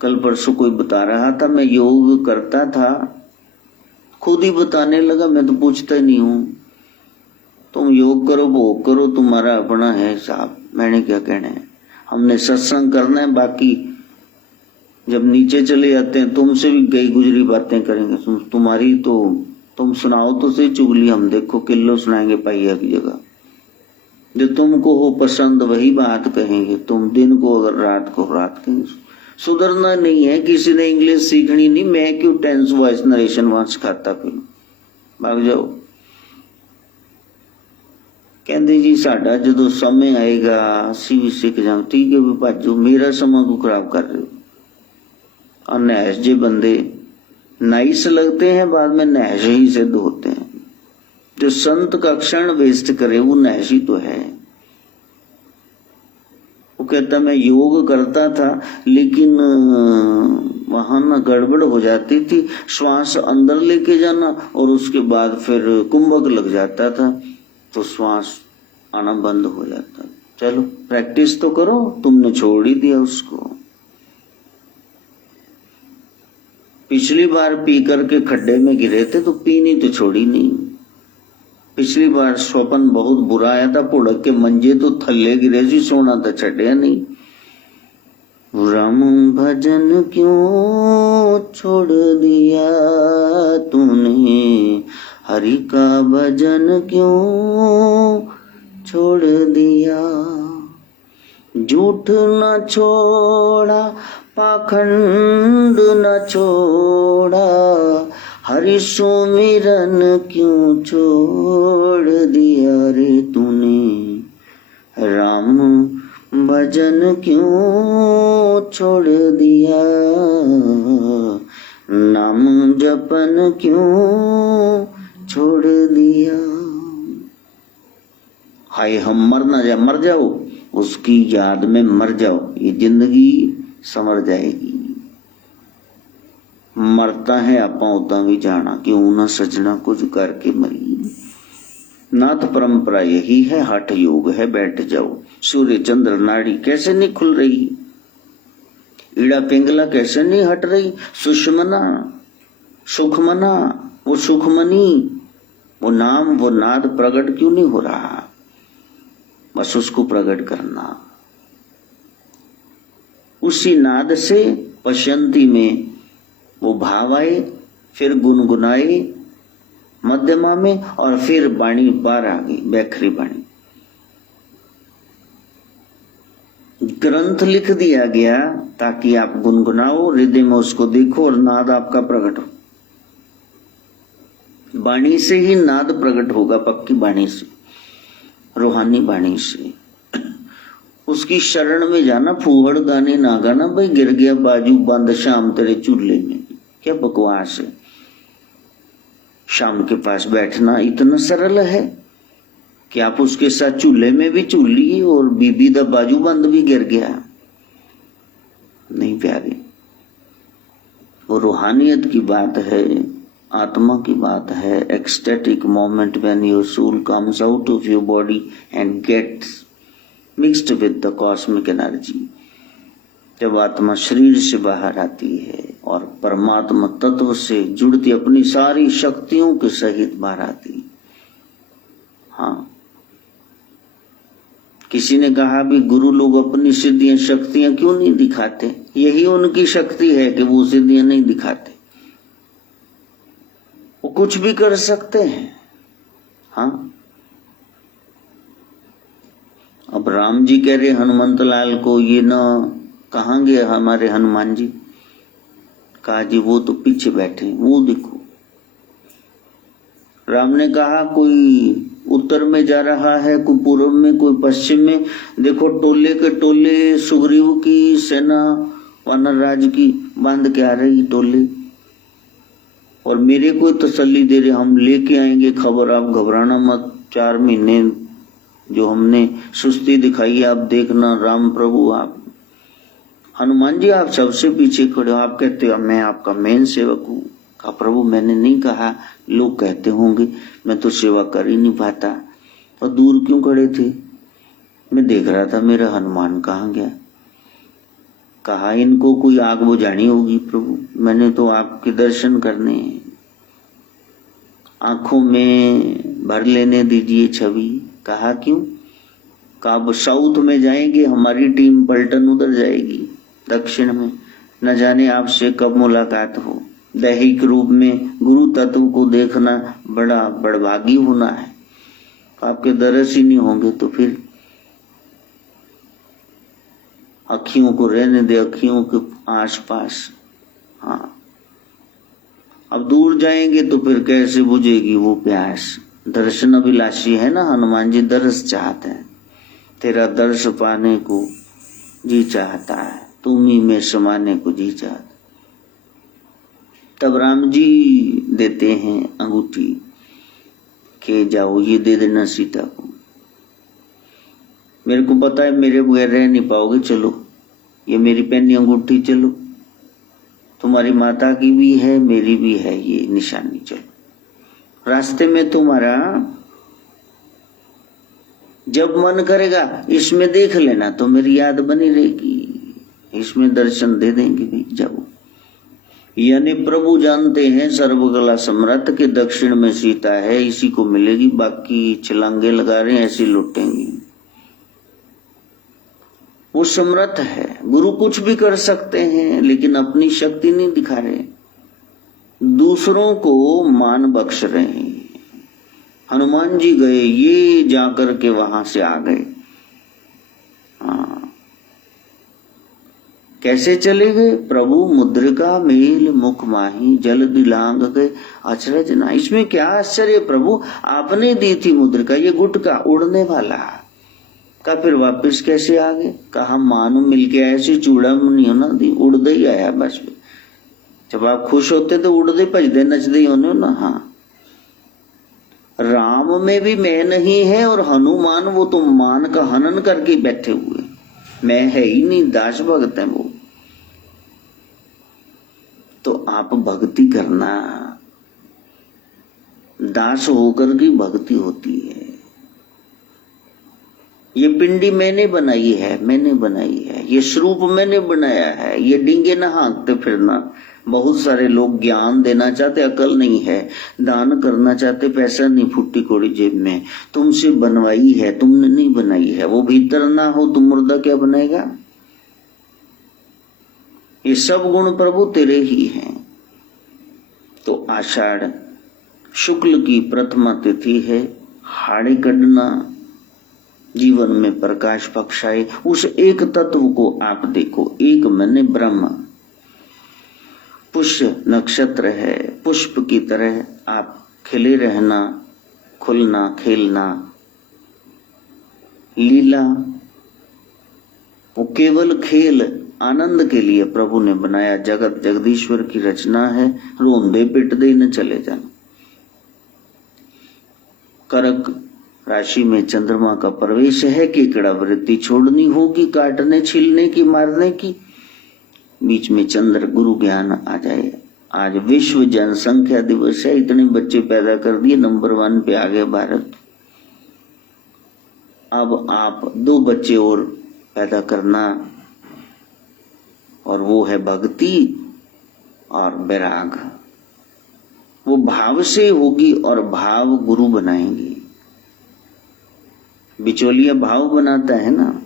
कल परसों कोई बता रहा था, मैं योग करता था, खुद ही बताने लगा, मैं तो पूछता ही नहीं हूं, तुम योग करो भोग करो, तुम्हारा अपना है साहब, मैंने क्या कहना है, हमने सत्संग करना है, बाकी जब नीचे चले जाते हैं तुमसे भी गई गुजरी बातें करेंगे, तुम्हारी तो तुम सुनाओ तो सही चुगली, हम देखो किलो सुनाएंगे पाइया की जगह, जो तुमको हो पसंद वही बात कहेंगे, तुम दिन को अगर रात को रात कहेंगे। सुधरना नहीं है, किसी ने इंग्लिश सीखनी नहीं, मैं क्यों टेंस वॉइस नरेशन वहां सिखाता, फिर भाग जाओ। कहते जी साडा जो समय आएगा ਅਸੀਂ भी सीख जाओ, ठीक है भी भाजो, मेरा समय को खराब कर रहे हो। और नहस जे बंदे नाइस लगते हैं, बाद में नहस ही सिद्ध होते हैं। जो संत का क्षण वेस्ट करे वो नहस ही तो है। वो कहता मैं योग करता था, लेकिन वहां ना गड़बड़ हो जाती थी, श्वास अंदर लेके जाना और उसके बाद फिर कुंभक लग जाता था, तो श्वास आना बंद हो जाता। चलो प्रैक्टिस तो करो, तुमने छोड़ ही दिया उसको। पिछली बार पी करके खड्डे में गिरे थे तो पीनी तो छोड़ी नहीं। पिछली बार स्वप्न बहुत बुरा आया था, पुड़क के मंजे तो थल्ले गिरे जी, सोना तो छड़िया नहीं। राम भजन क्यों छोड़ दिया तूने, हरि का भजन क्यों छोड़ दिया। झूठ न छोड़ा, पाखंड न छोड़ा, हरि सुमिरन क्यों छोड़ दिया रे तूने। राम भजन क्यों छोड़ दिया, नाम जपन क्यों छोड़ दिया। हाय हम मर जाओ, उसकी याद में मर जाओ, ये जिंदगी समर जाएगी। मरता है आपा उदा भी जाना, क्यों ना सजना कुछ करके मरी। नाथ परंपरा यही है, हठ योग है, बैठ जाओ। सूर्य चंद्र नाड़ी कैसे नहीं खुल रही, ईड़ा पिंगला कैसे नहीं हट रही। सुषमना सुखमना, वो सुखमनी, वो नाम वो नाद प्रकट क्यों नहीं हो रहा। बस उसको प्रकट करना, उसी नाद से पश्यंती में वो भाव आए, फिर गुनगुनाए मध्यमा में, और फिर बाणी बार आ गई, बैखरी बाणी। ग्रंथ लिख दिया गया ताकि आप गुनगुनाओ, हृदय में उसको देखो और नाद आपका प्रकट हो। बाणी से ही नाद प्रकट होगा, पक्की बाणी से, रूहानी बाणी से। उसकी शरण में जाना, फूहड़ गाने ना गाना, भाई गिर गया बाजू बंद शाम तेरे चूल्हे में, क्या बकवास है। शाम के पास बैठना इतना सरल है कि आप उसके साथ चूल्हे में भी चूल लिए और बीबी दा बाजू बंद भी गिर गया। नहीं प्यारे, वो रूहानियत की बात है, आत्मा की बात है। Ecstatic moment when your soul comes out of your body and gets mixed with the cosmic energy. जब आत्मा शरीर से बाहर आती है और परमात्मा तत्व से जुड़ती, अपनी सारी शक्तियों के सहित बाहर आती। हाँ, किसी ने कहा भी गुरु लोग अपनी सिद्धियां शक्तियां क्यों नहीं दिखाते। यही उनकी शक्ति है कि वो सिद्धियां नहीं दिखाते, वो कुछ भी कर सकते हैं। हाँ, अब राम जी कह रहे हनुमंत लाल को, ये ना कहाँ गए हमारे हनुमान जी। कहा जी वो तो पीछे बैठे, वो देखो। राम ने कहा कोई उत्तर में जा रहा है, कोई पूर्व में, कोई पश्चिम में। देखो टोले के टोले सुग्रीव की सेना वानर राज की बांध के आ रही टोले, और मेरे को तसल्ली दे रहे हम लेके आएंगे खबर, आप घबराना मत, 4 महीने जो हमने सुस्ती दिखाई, आप देखना राम प्रभु, आप हनुमान जी आप सबसे पीछे खड़े हो, आप कहते हो मैं आपका मेन सेवक हूँ। कहा प्रभु मैंने नहीं कहा, लोग कहते होंगे, मैं तो सेवा कर ही नहीं पाता। और दूर क्यों खड़े थे? मैं देख रहा था मेरा हनुमान कहाँ गया। कहा इनको कोई आग बुझानी होगी प्रभु, मैंने तो आपके दर्शन करने हैं, आंखों में भर लेने दीजिए छवि। कहा क्यों? कहा अब साउथ में जाएंगे, हमारी टीम पलटन उधर जाएगी दक्षिण में, न जाने आपसे कब मुलाकात हो। दैहिक रूप में गुरु तत्व को देखना बड़ा बड़भागी होना है, आपके दर्श ही नहीं होंगे तो फिर अखियों को रहने दे, अखियों के आसपास। हाँ अब दूर जाएंगे तो फिर कैसे बुझेगी वो प्यास। दर्शन अभिलाषी है ना हनुमान जी, दर्श चाहते हैं, तेरा दर्श पाने को जी चाहता है, तुम ही में समाने को जी चाहता। तब राम जी देते हैं अंगूठी के जाओ ये दे देना सीता को, मेरे को पता है मेरे बगैर रह नहीं पाओगे, चलो ये मेरी पहनी अंगूठी, चलो तुम्हारी माता की भी है मेरी भी है ये निशानी, चलो रास्ते में तुम्हारा जब मन करेगा इसमें देख लेना तो मेरी याद बनी रहेगी, इसमें दर्शन दे देंगे भी, जाओ। यानी प्रभु जानते हैं सर्वकला सम्राट के दक्षिण में सीता है, इसी को मिलेगी, बाकी छलांगे लगा रहे हैं ऐसी लुटेंगी। वो समर्थ है, गुरु कुछ भी कर सकते हैं लेकिन अपनी शक्ति नहीं दिखा रहे, दूसरों को मान बख्श रहे हैं। हनुमान जी गए, ये जाकर के वहां से आ गए। हाँ कैसे चले गए? प्रभु मुद्रिका मेल मुख माही जल दिलांग गए अचरज ना। इसमें क्या आश्चर्य प्रभु, आपने दी थी मुद्रिका, ये गुटका उड़ने वाला का, फिर वापस कैसे आ गए? कहा मानो मिल के ऐसी चूड़ा नहीं होना दी, उड़दे ही आया बस। जब आप खुश होते तो उड़दे भजदे नचदे ही होने ना। हाँ राम में भी मैं नहीं है, और हनुमान वो तो मान का हनन करके बैठे हुए, मैं है ही नहीं, दास भगत है वो। तो आप भक्ति करना, दास होकर की भक्ति होती है। ये पिंडी मैंने बनाई है, मैंने बनाई है, ये स्वरूप मैंने बनाया है, ये डींगे ना हाँकते फिरना। बहुत सारे लोग ज्ञान देना चाहते, अकल नहीं है, दान करना चाहते, पैसा नहीं, फुट्टी कोड़ी जेब में। तुमसे बनवाई है, तुमने नहीं बनाई है। वो भीतर ना हो तो मुर्दा क्या बनेगा? ये सब गुण प्रभु तेरे ही हैं। तो आषाढ़ शुक्ल की प्रथमा तिथि है, हाड़ी कढ़ना, जीवन में प्रकाश पक्ष आए, उस एक तत्व को आप देखो। एक मैंने ब्रह्म, पुष्य नक्षत्र है, पुष्प की तरह आप खिले रहना, खुलना, खेलना, लीला, वो केवल खेल आनंद के लिए प्रभु ने बनाया। जगत जगदीश्वर की रचना है, रोंदे पिटदे न चले जाना। कर्क राशि में चंद्रमा का प्रवेश है, केकड़ा वृत्ति छोड़नी होगी, काटने छीलने की, मारने की। बीच में चंद्र गुरु ज्ञान आ जाए। आज विश्व जनसंख्या दिवस है, इतने बच्चे पैदा कर दिए, नंबर 1 पे आ गए भारत। अब आप 2 बच्चे और पैदा करना, और वो है भक्ति और वैराग। वो भाव से होगी और भाव गुरु बनाएंगे। बिचौलिया भाव बनाता है ना,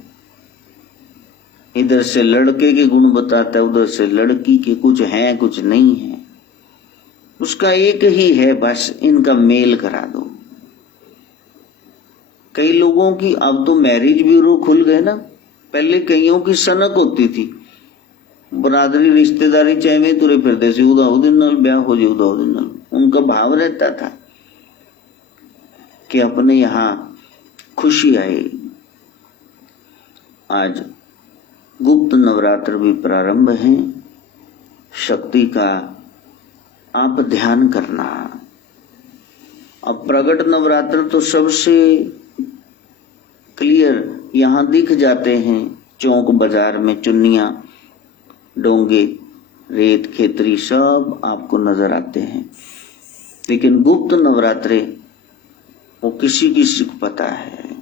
इधर से लड़के के गुण बताता है, उधर से लड़की के, कुछ है कुछ नहीं है, उसका एक ही है, बस इनका मेल करा दो। कई लोगों की अब तो मैरिज ब्यूरो खुल गए ना, पहले कईयों की सनक होती थी, बरादरी रिश्तेदारी चाहे तुरे फिरते से, उदा उदिन नाल ब्याह हो जाए, उदा उदिन नाल। उनका भाव रहता था कि अपने यहाँ खुशी आए। आज गुप्त नवरात्र भी प्रारंभ है। शक्ति का आप ध्यान करना, अब प्रगट नवरात्र तो सबसे क्लियर यहाँ दिख जाते हैं, चौक बाजार में चुन्नियां, डोंगे, रेत, खेतरी सब आपको नजर आते हैं। लेकिन गुप्त नवरात्रे वो किसी किसी को पता है।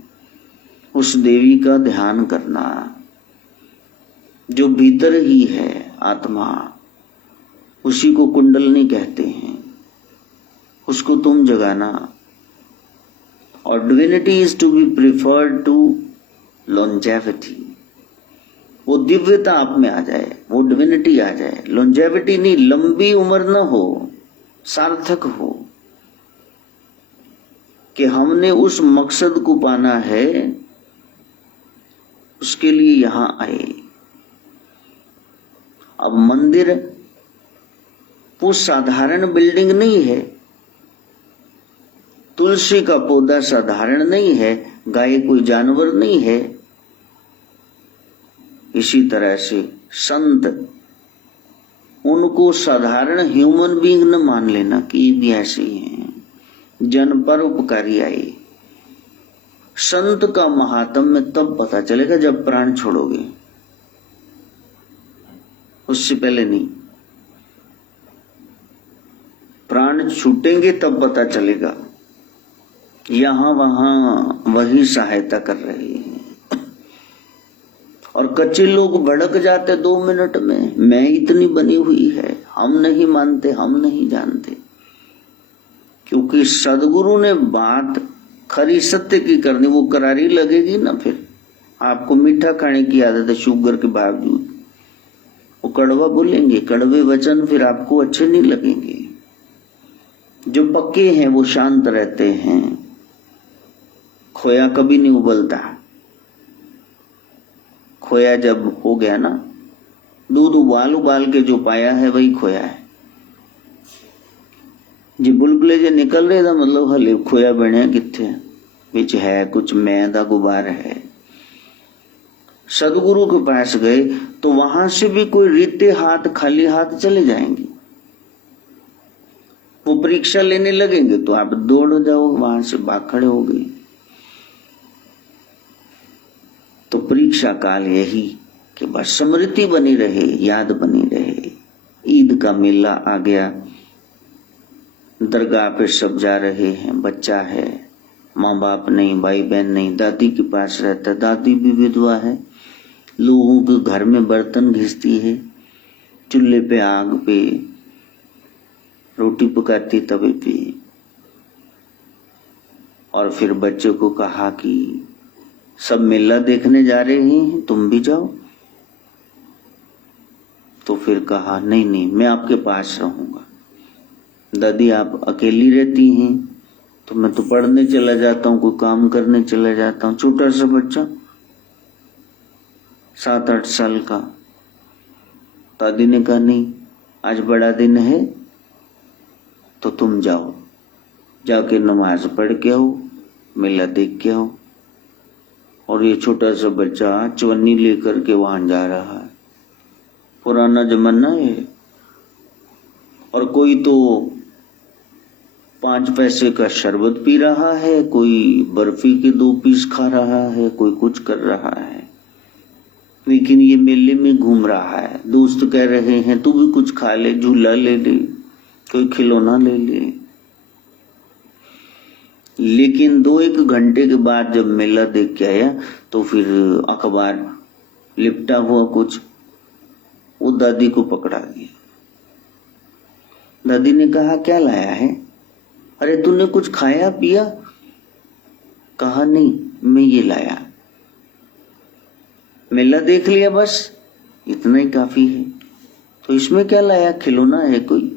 उस देवी का ध्यान करना, जो भीतर ही है आत्मा, उसी को कुंडलनी कहते हैं, उसको तुम जगाना। और divinity is to be preferred to longevity. वो दिव्यता आप में आ जाए, वो डिविनिटी आ जाए। लॉन्जेविटी नहीं, लंबी उम्र न हो, सार्थक हो कि हमने उस मकसद को पाना है, उसके लिए यहां आए। अब मंदिर वो साधारण बिल्डिंग नहीं है, तुलसी का पौधा साधारण नहीं है, गाय कोई जानवर नहीं है। इसी तरह से संत, उनको साधारण ह्यूमन बीइंग न मान लेना कि ये भी ऐसे ही हैं, जन पर उपकारी आए। संत का महात्म्य तब पता चलेगा जब प्राण छोड़ोगे, उससे पहले नहीं। प्राण छूटेंगे तब पता चलेगा। यहां वहां वही सहायता कर रहे हैं। और कच्चे लोग भड़क जाते 2 मिनट में, मैं इतनी बनी हुई है, हम नहीं मानते, हम नहीं जानते। क्योंकि सदगुरु ने बात खरी सत्य की करनी, वो करारी लगेगी ना। फिर आपको मीठा खाने की आदत है शुगर के बावजूद, वो कड़वा बोलेंगे, कड़वे वचन फिर आपको अच्छे नहीं लगेंगे। जो पक्के हैं वो शांत रहते हैं। खोया कभी नहीं उबलता। खोया जब हो गया ना, दूध उबाल उबाल के जो पाया है वही खोया है। जी बुलबुले जो निकल रहे था, मतलब हले खोया बने किथे बिच है, कुछ मैदा गुबार है। सदगुरु के पास गए तो वहां से भी कोई रीते हाथ, खाली हाथ चले जाएंगे। वो परीक्षा लेने लगेंगे तो आप दौड़ जाओ, वहां से भाग खड़े हो गए। तो परीक्षा काल यही कि बस स्मृति बनी रहे, याद बनी रहे। ईद का मेला आ गया, दरगाह पे सब जा रहे हैं, बच्चा है, माँ बाप नहीं, भाई बहन नहीं, दादी के पास रहता, दादी भी विधवा है, लोगों के घर में बर्तन घिसती है, चूल्हे पे आग पे रोटी पकाती तवे पे। और फिर बच्चे को कहा कि सब मेला देखने जा रहे हैं, तुम भी जाओ। तो फिर कहा नहीं नहीं, मैं आपके पास रहूंगा। दादी आप अकेली रहती हैं, तो मैं तो पढ़ने चला जाता हूँ, कोई काम करने चला जाता हूँ। छोटा सा बच्चा 7-8 साल का। दादी ने कहा नहीं, आज बड़ा दिन है तो तुम जाओ, जाके नमाज पढ़ के आओ, मेला देख के आओ। और ये छोटा सा बच्चा चवन्नी लेकर के वहां जा रहा है। पुराना जमाना है। और कोई तो 5 पैसे का शरबत पी रहा है, कोई बर्फी के 2 पीस खा रहा है, कोई कुछ कर रहा है। लेकिन ये मेले में घूम रहा है। दोस्त कह रहे हैं तू भी कुछ खा ले, झूला ले ले, कोई खिलौना ले ले। लेकिन 2-1 घंटे के बाद जब मेला देख के आया तो फिर अखबार लिपटा हुआ कुछ, वो दादी को पकड़ा गया। दादी ने कहा क्या लाया है? अरे तूने कुछ खाया पिया? कहा नहीं, मैं ये लाया। मेला देख लिया बस, इतना ही काफी है। तो इसमें क्या लाया? खिलौना है कोई?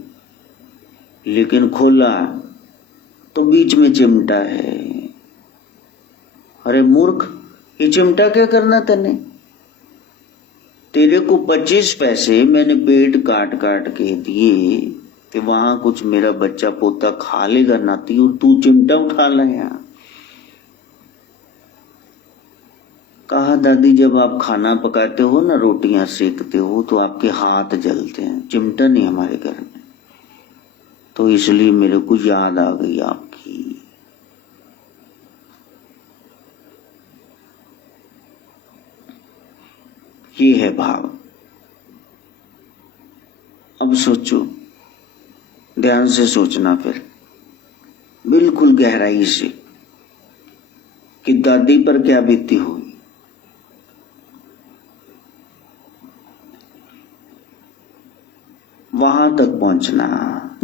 लेकिन खोला तो बीच में चिमटा है। अरे मूर्ख, ये चिमटा क्या करना तेने? तेरे को 25 पैसे मैंने पेट काट काट के दिए कि वहां कुछ मेरा बच्चा पोता खा लेगा नाती, और तू चिमटा उठा लाया। कहा दादी जब आप खाना पकाते हो ना, रोटियां सेकते हो, तो आपके हाथ जलते हैं, चिमटा नहीं हमारे घर में, तो इसलिए मेरे को याद आ गई आपकी। ये है भाव। अब सोचो, ध्यान से सोचना फिर बिल्कुल गहराई से कि दादी पर क्या बीती हुई। वहां तक पहुंचना,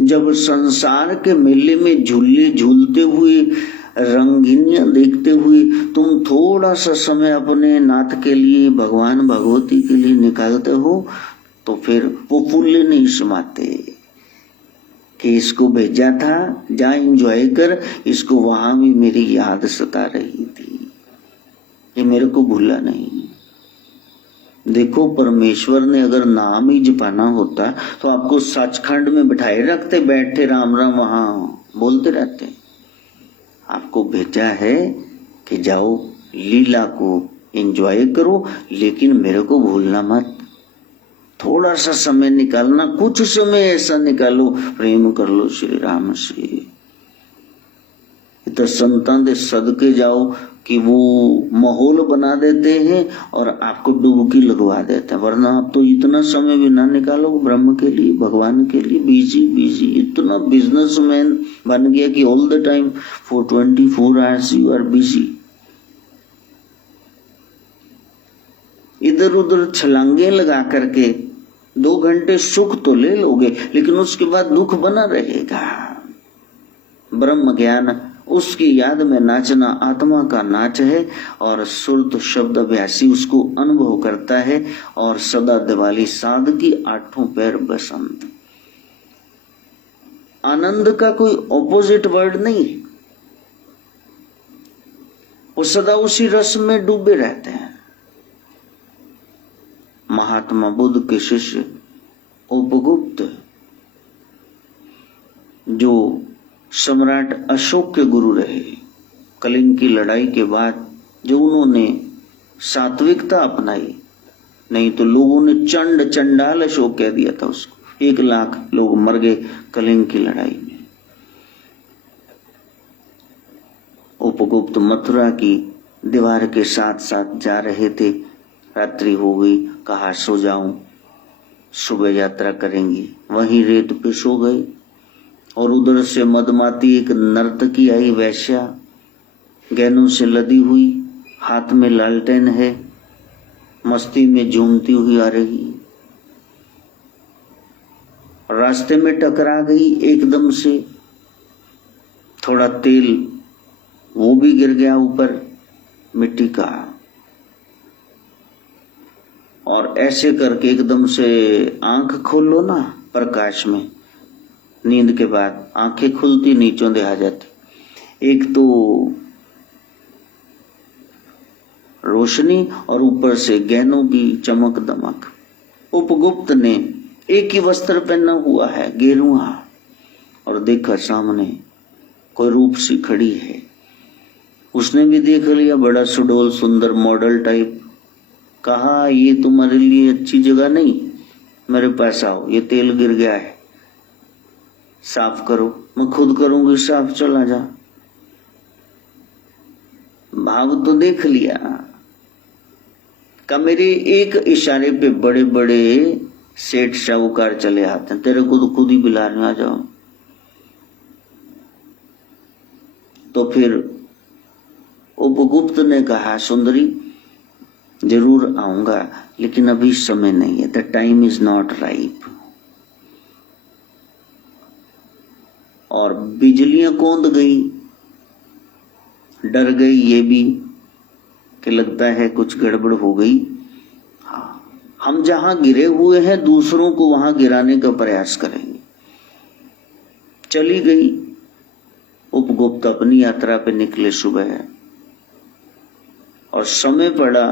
जब संसार के मेले में झूले झूलते हुए, रंगीनियां देखते हुए तुम थोड़ा सा समय अपने नाथ के लिए, भगवान भगवती के लिए निकालते हो, तो फिर वो फूले नहीं समाते कि इसको भेजा था, जा एंजॉय कर, इसको वहां भी मेरी याद सता रही थी, ये मेरे को भूला नहीं। देखो, परमेश्वर ने अगर नाम ही जपाना होता तो आपको सचखंड में बिठाए रखते, बैठे राम राम वहां बोलते रहते। आपको भेजा है कि जाओ लीला को एंजॉय करो, लेकिन मेरे को भूलना मत। थोड़ा सा समय निकालना, कुछ समय ऐसा निकालो, प्रेम कर लो श्री राम से। तो संतां दे सदके जाओ कि वो माहौल बना देते हैं और आपको डुबकी लगवा देते हैं। वरना आप तो इतना समय भी ना निकालो ब्रह्म के लिए, भगवान के लिए। बिजी इतना बिजनेसमैन बन गया कि all the time for 24 hours you are busy. इधर उधर छलांगे लगा करके 2 घंटे सुख तो ले लोगे, लेकिन उसके बाद दुख बना रहेगा। ब्रह्म ज्ञान, उसकी याद में नाचना आत्मा का नाच है, और सुरत शब्द अभ्यासी उसको अनुभव करता है। और सदा दिवाली सादगी, आठों पैर बसंत। आनंद का कोई ऑपोजिट वर्ड नहीं, वो सदा उसी रस में डूबे रहते हैं। महात्मा बुद्ध के शिष्य उपगुप्त, जो सम्राट अशोक के गुरु रहे, कलिंग की लड़ाई के बाद जो उन्होंने सात्विकता अपनाई, नहीं तो लोगों ने चंडाल अशोक कह दिया था उसको। 1 लाख लोग मर गए कलिंग की लड़ाई में। उपगुप्त मथुरा की दीवार के साथ साथ जा रहे थे, रात्रि हो गई, कहा सो जाऊं, सुबह यात्रा करेंगी। वहीं रेत पे सो गए, और उधर से मदमाती एक नर्तकी आई, वैश्या, गहनों से लदी हुई, हाथ में लालटेन है, मस्ती में झूमती हुई आ रही। रास्ते में टकरा गई एकदम से, थोड़ा तेल वो भी गिर गया ऊपर मिट्टी का, और ऐसे करके एकदम से आंख खोलो ना, प्रकाश में, नींद के बाद आंखें खुलती, नीचों दे आ जाती। एक तो रोशनी और ऊपर से गहनों की चमक दमक। उपगुप्त ने एक ही वस्त्र पहना हुआ है, गेरुआ, और देखा सामने कोई रूप सी खड़ी है। उसने भी देख लिया, बड़ा सुडोल सुंदर मॉडल टाइप। कहा, ये तुम्हारे लिए अच्छी जगह नहीं, मेरे पास आओ, ये तेल गिर गया है, साफ करो। मैं खुद करूंगी साफ, चला जा। भाव तो देख लिया, का मेरे एक इशारे पे बड़े बड़े सेठ साहूकार चले आते हैं, तेरे को तो खुद ही बुला रहे, आ जाओ। तो फिर उपगुप्त ने कहा, सुंदरी जरूर आऊंगा, लेकिन अभी समय नहीं है, the time is not ripe. और बिजलियां कौंध गई, डर गई ये भी कि लगता है कुछ गड़बड़ हो गई। हाँ, हम जहां गिरे हुए हैं दूसरों को वहां गिराने का प्रयास करेंगे। चली गई। उपगुप्त अपनी यात्रा पे निकले सुबह, और समय पड़ा,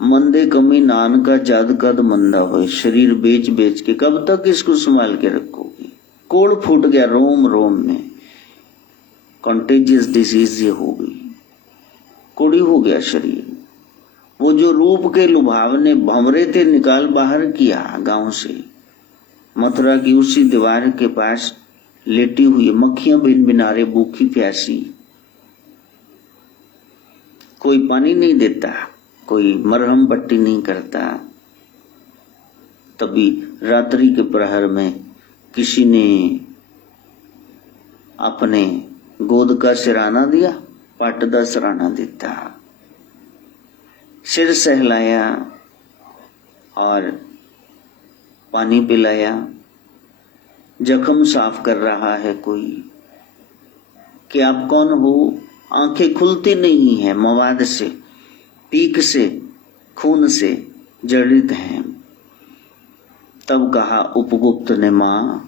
मंदे कमी नान का जाद कद मंदा हो। शरीर बेच बेच के कब तक इसको संभाल के रखोगे? कोड़ फूट गया रोम रोम में, कॉन्टेजियस डिजीज ये हो गई, कोड़ी हो गया शरीर। वो जो रूप के लुभावने भंवरे थे, निकाल बाहर किया गांव से। मथुरा की उसी दीवार के पास लेटी हुई मक्खियां बिन बिनारे, भूखी प्यासी, कोई पानी नहीं देता, कोई मरहम पट्टी नहीं करता। तभी रात्रि के प्रहर में किसी ने अपने गोद का सिराना दिया, पट दा सिराना दिता, सिर सहलाया और पानी पिलाया। जख्म साफ कर रहा है कोई कि आप कौन हो? आंखें खुलती नहीं है, मवाद से, पीक से, खून से जड़ित हैं। तब कहा उपगुप्त ने, मां,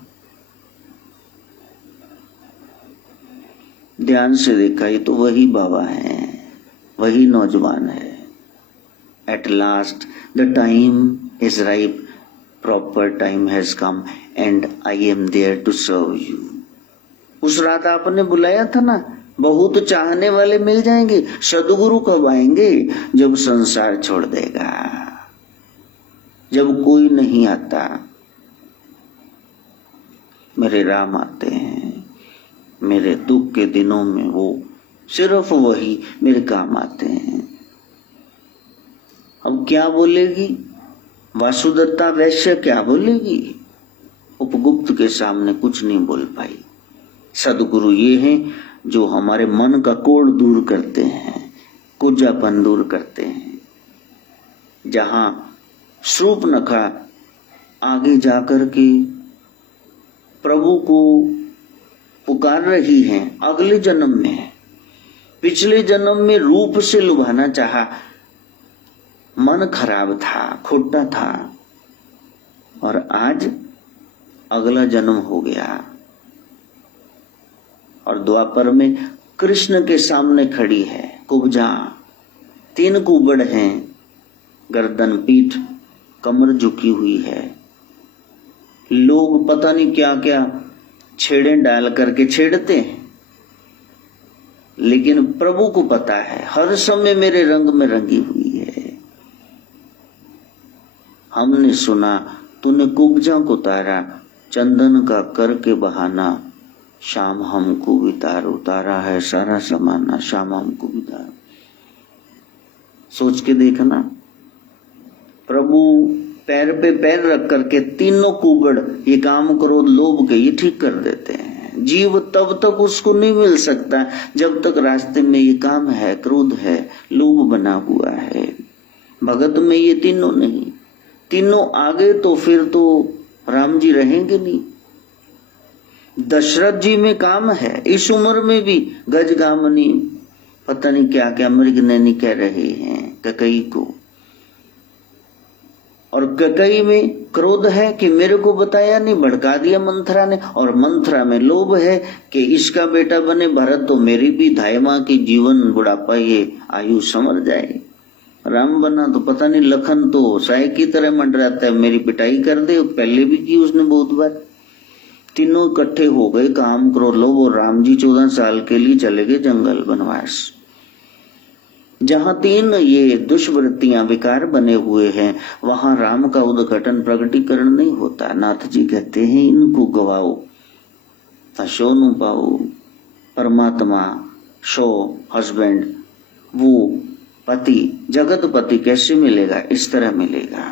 ध्यान से देखा, ये तो वही बाबा है, वही नौजवान है। At last the time is ripe, proper time has come and I am there to serve you. उस रात आपने बुलाया था ना, बहुत चाहने वाले मिल जाएंगे। सदगुरु कब आएंगे? जब संसार छोड़ देगा, जब कोई नहीं आता। मेरे राम आते हैं, मेरे दुख के दिनों में वो सिर्फ वही मेरे काम आते हैं। अब क्या बोलेगी वासुदत्ता वैश्य, क्या बोलेगी? उपगुप्त के सामने कुछ नहीं बोल पाई। सदगुरु ये हैं जो हमारे मन का कोढ़ दूर करते हैं, कुजापन दूर करते हैं। जहां शूर्पणखा आगे जाकर के प्रभु को पुकार रही हैं, अगले जन्म में, पिछले जन्म में रूप से लुभाना चाहा, मन खराब था, खोटा था, और आज अगला जन्म हो गया। और द्वापर में कृष्ण के सामने खड़ी है कुब्जा, 3 कुबड़ हैं, गर्दन, पीठ, कमर झुकी हुई है। लोग पता नहीं क्या क्या छेड़े डाल करके छेड़ते हैं, लेकिन प्रभु को पता है हर समय मेरे रंग में रंगी हुई है। हमने सुना तूने कुब्जा को तारा, चंदन का करके बहाना, शाम हमको भी तार, उतारा है सारा समाना, शाम हमको भी तार। सोच के देखना, प्रभु पैर पे पैर रख करके तीनों कुबड़, ये काम क्रोध लोभ के, ये ठीक कर देते हैं। जीव तब तक उसको नहीं मिल सकता जब तक रास्ते में ये काम है, क्रोध है, लोभ बना हुआ है। भगत में ये तीनों नहीं, तीनों आगे तो फिर तो राम जी रहेंगे नहीं। दशरथ जी में काम है, इस उम्र में भी गजगामनी, पता नहीं क्या क्या मृगनैनी कह रहे हैं ककई को। और ककई में क्रोध है कि मेरे को बताया नहीं, भड़का दिया मंथरा ने, और मंथरा में लोभ है कि इसका बेटा बने भरत तो मेरी भी धायमा की जीवन बुढ़ापा ये आयु समर जाए। राम बना तो पता नहीं, लखन तो साय की तरह मंडराता है, मेरी पिटाई कर दे, पहले भी की उसने बहुत बार। तीनों इकट्ठे हो गए, काम क्रोध लोभ, और राम जी 14 साल के लिए चले गए जंगल वनवास। जहां 3 ये दुष्वृत्तियां विकार बने हुए हैं, वहां राम का उद्घाटन प्रकटीकरण नहीं होता। नाथ जी कहते हैं इनको गवाओ शो नु पाओ। परमात्मा शो हस्बैंड, वो पति, जगत पति कैसे मिलेगा? इस तरह मिलेगा।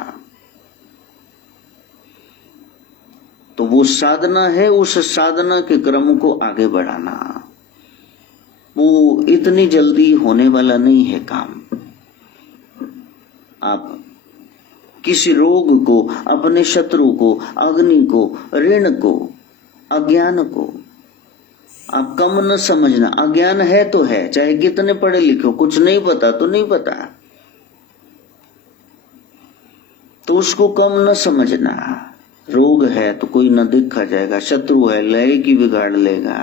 तो वो साधना है, उस साधना के क्रम को आगे बढ़ाना, वो इतनी जल्दी होने वाला नहीं है काम। आप किसी रोग को, अपने शत्रु को, अग्नि को, ऋण को, अज्ञान को आप कम न समझना। अज्ञान है तो है, चाहे कितने पढ़े लिखे हो, कुछ नहीं पता तो नहीं पता, तो उसको कम न समझना। रोग है तो कोई न देखा जाएगा, शत्रु है लय की बिगाड़ लेगा।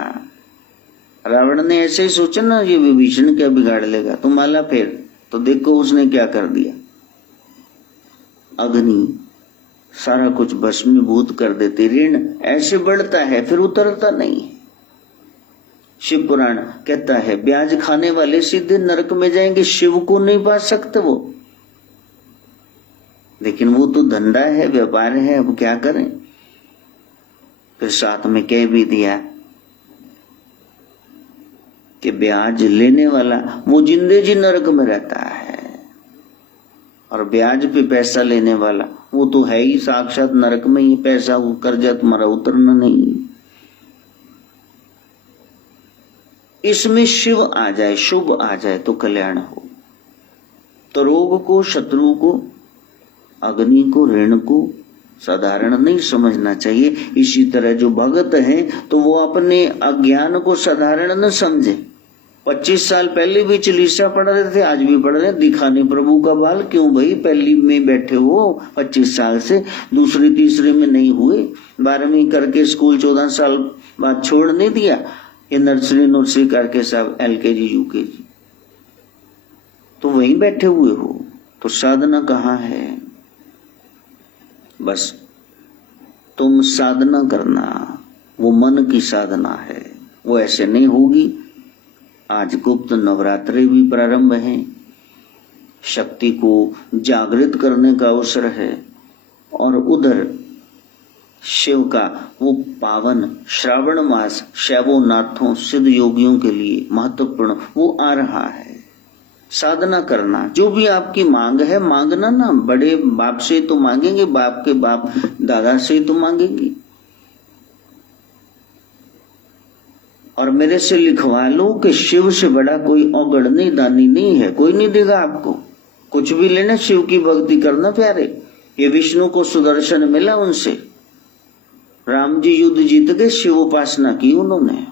रावण ने ऐसे ही सोचा ना, ये विभीषण क्या बिगाड़ लेगा, तो माला फेर, तो देखो उसने क्या कर दिया। अग्नि सारा कुछ भस्मीभूत कर देती, ऋण ऐसे बढ़ता है फिर उतरता नहीं। शिव पुराण कहता है ब्याज खाने वाले सीधे नरक में जाएंगे, शिव को नहीं पा सकते वो। लेकिन वो तो धंधा है, व्यापार है, अब क्या करें। फिर साथ में कह भी दिया कि ब्याज लेने वाला वो जिंदे जी नरक में रहता है, और ब्याज पे पैसा लेने वाला वो तो है ही साक्षात नरक में ही। पैसा वो कर्जा तुम्हारा उतरना नहीं। इसमें शिव आ जाए, शुभ आ जाए तो कल्याण हो। तो रोग को, शत्रु को, अग्नि को, ऋण को साधारण नहीं समझना चाहिए। इसी तरह जो भगत हैं तो वो अपने अज्ञान को साधारण न समझे। 25 साल पहले भी चालीसा पढ़ रहे थे, आज भी पढ़ रहे, दिखाने प्रभु का बाल। क्यों भाई, पहली में बैठे हो 25 साल से, दूसरी तीसरी में नहीं हुए, 12वीं करके स्कूल 14 साल बाद छोड़ नहीं दिया, ये नर्सरी करके सब LKG UKG, तो वहीं बैठे हुए हो। तो साधना कहाँ है? बस तुम साधना करना, वो मन की साधना है, वो ऐसे नहीं होगी। आज गुप्त नवरात्रि भी प्रारंभ है, शक्ति को जागृत करने का अवसर है। और उधर शिव का वो पावन श्रावण मास शैवोनाथों सिद्ध योगियों के लिए महत्वपूर्ण वो आ रहा है। साधना करना, जो भी आपकी मांग है मांगना ना, बड़े बाप से तो मांगेंगे, बाप के बाप दादा से तो मांगेंगे, और मेरे से लिखवा लो कि शिव से बड़ा कोई औगड़नी दानी नहीं है, कोई नहीं देगा आपको। कुछ भी लेना, शिव की भक्ति करना प्यारे। ये विष्णु को सुदर्शन मिला उनसे, राम जी युद्ध जीत गए, शिव उपासना की उन्होंने।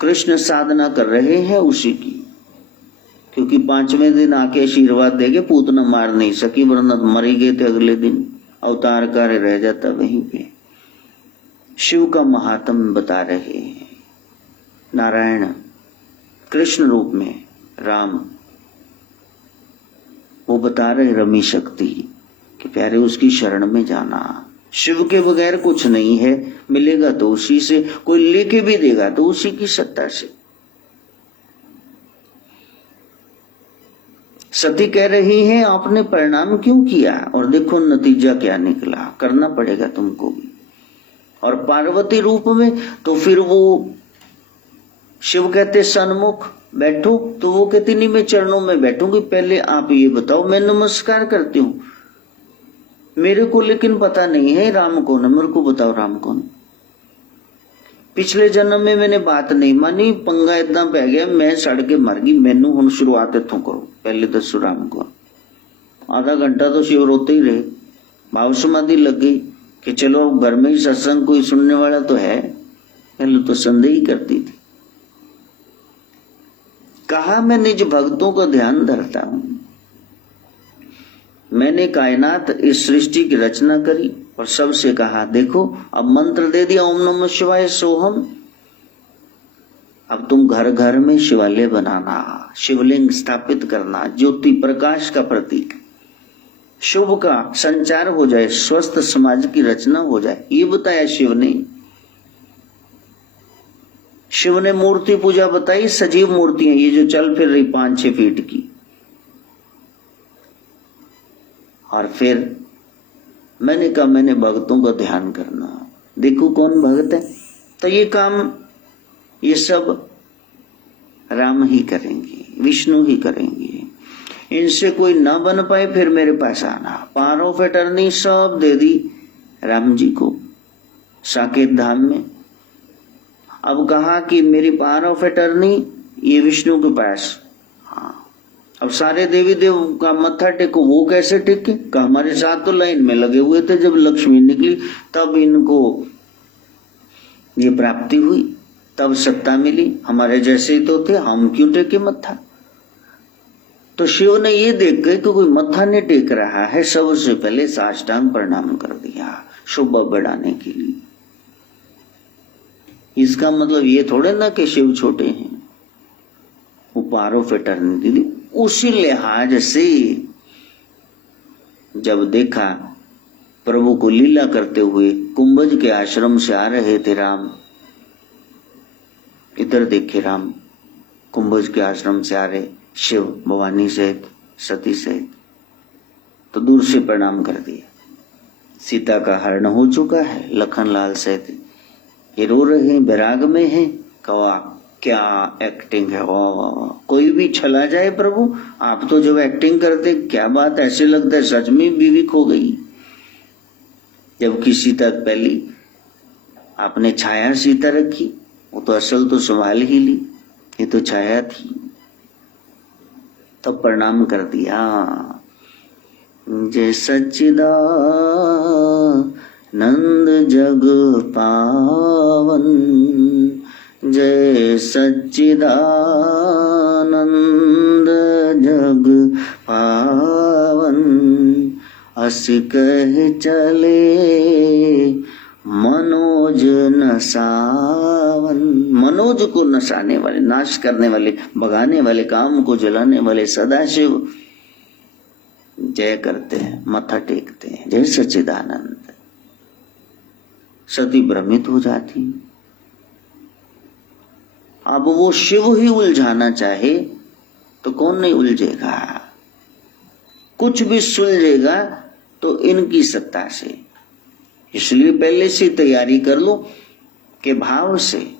कृष्ण साधना कर रहे हैं उसी की, क्योंकि 5वें दिन आके आशीर्वाद देके पूतना मार नहीं सकी, वरना मर ही गए थे अगले दिन, अवतार कार्य रह जाता वहीं पे। शिव का महात्म बता रहे हैं। नारायण कृष्ण रूप में राम, वो बता रहे रमी शक्ति कि प्यारे उसकी शरण में जाना। शिव के बगैर कुछ नहीं है, मिलेगा तो उसी से, कोई लेके भी देगा तो उसी की सत्ता से। सती कह रही है आपने परिणाम क्यों किया, और देखो नतीजा क्या निकला, करना पड़ेगा तुमको भी। और पार्वती रूप में तो फिर वो शिव कहते सन्मुख बैठो, तो वो कहती नहीं मैं चरणों में बैठूंगी, पहले आप ये बताओ, मैं नमस्कार करती हूँ, मेरे को लेकिन पता नहीं है राम कौन है, मेरे को बताओ राम कौन। पिछले जन्म में मैंने बात नहीं मानी, पंगा इतना पै गया, मैं सड़ के मर गई, मैनू हुण शुरुआत इथों करो, पहले दसो राम कौन। आधा घंटा तो शिव रोते ही रहे, भाव समाधि लग गई कि चलो घर में ही सत्संग कोई सुनने वाला तो है, पहले तो संदेह ही करती थी। कहा मैं निज भक्तों का ध्यान धरता हूं, मैंने कायनात इस सृष्टि की रचना करी और सबसे कहा देखो, अब मंत्र दे दिया ओम नमः शिवाय सोहम। अब तुम घर घर में शिवालय बनाना, शिवलिंग स्थापित करना, ज्योति प्रकाश का प्रतीक, शुभ का संचार हो जाए, स्वस्थ समाज की रचना हो जाए, ये बताया शिव ने। शिव ने मूर्ति पूजा बताई, सजीव मूर्तियां ये जो चल फिर रही 5-6 फीट की। और फिर मैंने कहा मैंने भक्तों का ध्यान करना, देखो कौन भक्त है, तो ये काम ये सब राम ही करेंगे, विष्णु ही करेंगे, इनसे कोई ना बन पाए फिर मेरे पास आना। पावर ऑफ अटर्नी सब दे दी राम जी को साकेत धाम में। अब कहा कि मेरी पावर ऑफ अटर्नी ये विष्णु के पास। हाँ, अब सारे देवी देव का मत्था टेको, वो कैसे टेके? कहा हमारे साथ तो लाइन में लगे हुए थे, जब लक्ष्मी निकली तब इनको ये प्राप्ति हुई, तब सत्ता मिली, हमारे जैसे ही तो थे, हम क्यों टेके मत्था? तो शिव ने ये देख गए कि कोई मत्था नहीं टेक रहा है, सबसे पहले साष्टांग प्रणाम कर दिया शोभा बढ़ाने के लिए। इसका मतलब ये थोड़े ना कि शिव छोटे हैं, वो पावर ऑफ अटर्नी दी। उसी लिहाज से जब देखा प्रभु को लीला करते हुए कुंभज के आश्रम से आ रहे थे राम, इधर देखे राम कुंभज के आश्रम से आ रहे, शिव भवानी सहित सती सहित, तो दूर से प्रणाम कर दिया। सीता का हरण हो चुका है, लखन लाल सहित ये रो रहे हैं, बैराग में हैं। कहा क्या एक्टिंग है। वाह, कोई भी छला जाए प्रभु, आप तो जब एक्टिंग करते, क्या बात, ऐसे लगता है सच में बीवी खो गई। जबकि सीता पहली आपने छाया सीता रखी, वो तो असल तो संभाल ही ली, ये तो छाया थी। तब प्रणाम कर दिया। जय सच्चिदानंद जग पावन, जय सच्चिदानंद जग पावन, अस कह चले मनोज नसावन। मनोज को नसाने वाले, नाश करने वाले, भगाने वाले, काम को जलाने वाले सदाशिव जय करते हैं, माथा टेकते हैं, जय सच्चिदानंद। सती भ्रमित हो जाती। अब वो शिव ही उलझाना चाहे तो कौन नहीं उलझेगा, कुछ भी सुलझेगा तो इनकी सत्ता से। इसलिए पहले से तैयारी कर लो कि भाव से,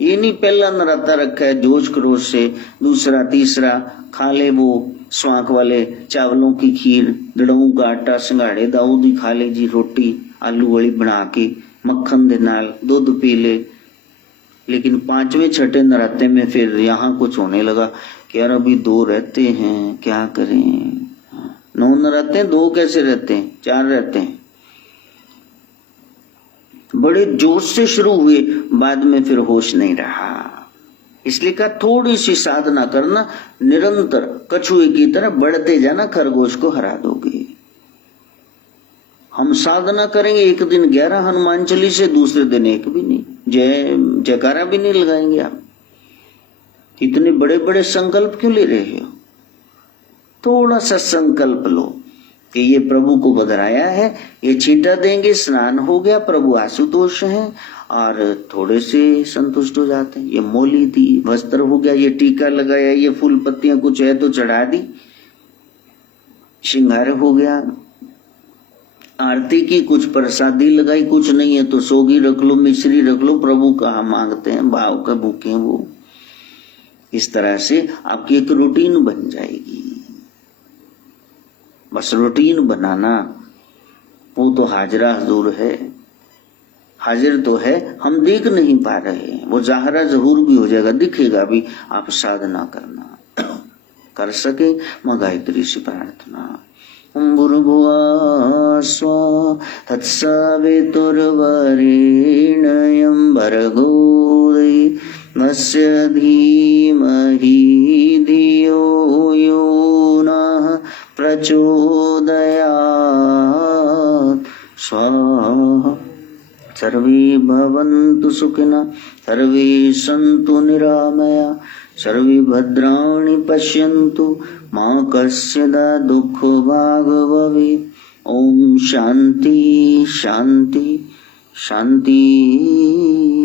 ये नहीं पहला नराता रखा है जोश खरोश से, दूसरा तीसरा खा ले वो स्वांख वाले चावलों की खीर, दड़ों का आटा, संघाड़े दाऊदी खा ले जी, रोटी आलू वाली बना के मक्खन दे नाल दूध पी ले। लेकिन पांचवें छठे नराते में फिर यहाँ कुछ होने लगा कि यार अभी 2 रहते हैं, क्या करें। 9 नराते हैं, 2 कैसे रहते हैं, 4 रहते हैं। बड़े जोश से शुरू हुए, बाद में फिर होश नहीं रहा। इसलिए कहा थोड़ी सी साधना करना, निरंतर कछुए की तरह बढ़ते जाना, खरगोश को हरा दोगे। हम साधना करेंगे, एक दिन 11 हनुमान चालीसे, दूसरे दिन एक भी नहीं, जयकारा भी नहीं लगाएंगे। आप इतने बड़े बड़े संकल्प क्यों ले रहे हो? थोड़ा सा संकल्प लो कि ये प्रभु को बधराया है, ये छींटा देंगे, स्नान हो गया, प्रभु आशुतोष हैं, और थोड़े से संतुष्ट हो जाते हैं। ये मोली दी, वस्त्र हो गया, ये टीका लगाया, ये फूल पत्तियां कुछ है तो चढ़ा दी, श्रृंगार हो गया, आरती की, कुछ प्रसादी लगाई, कुछ नहीं है तो सोगी रख लो, मिश्री रख लो, प्रभु कहाँ मांगते हैं, भाव का भूखे हैं वो। इस तरह से आपकी एक रूटीन बन जाएगी। बस रूटीन बनाना, वो तो हाजरा हजूर है, हाजिर तो है, हम देख नहीं पा रहे हैं, वो जाहरा जहूर भी हो जाएगा, दिखेगा भी। आप साधना करना कर सके, मां गायत्री से प्रार्थना। भूर्भुवः स्वः तत्सवितुर्वरेण्यं भर्गो देवस्य धीमहि धियो यो नः प्रचोदयात्। स्वाहा। सर्वे भवन्तु सुखिनः, सर्वे सन्तु निरामया, सर्वे भद्राणि पश्यन्तु, मा कस्यचित् दुःखो भाग् भवेत्। ओम शांति शांति शांति।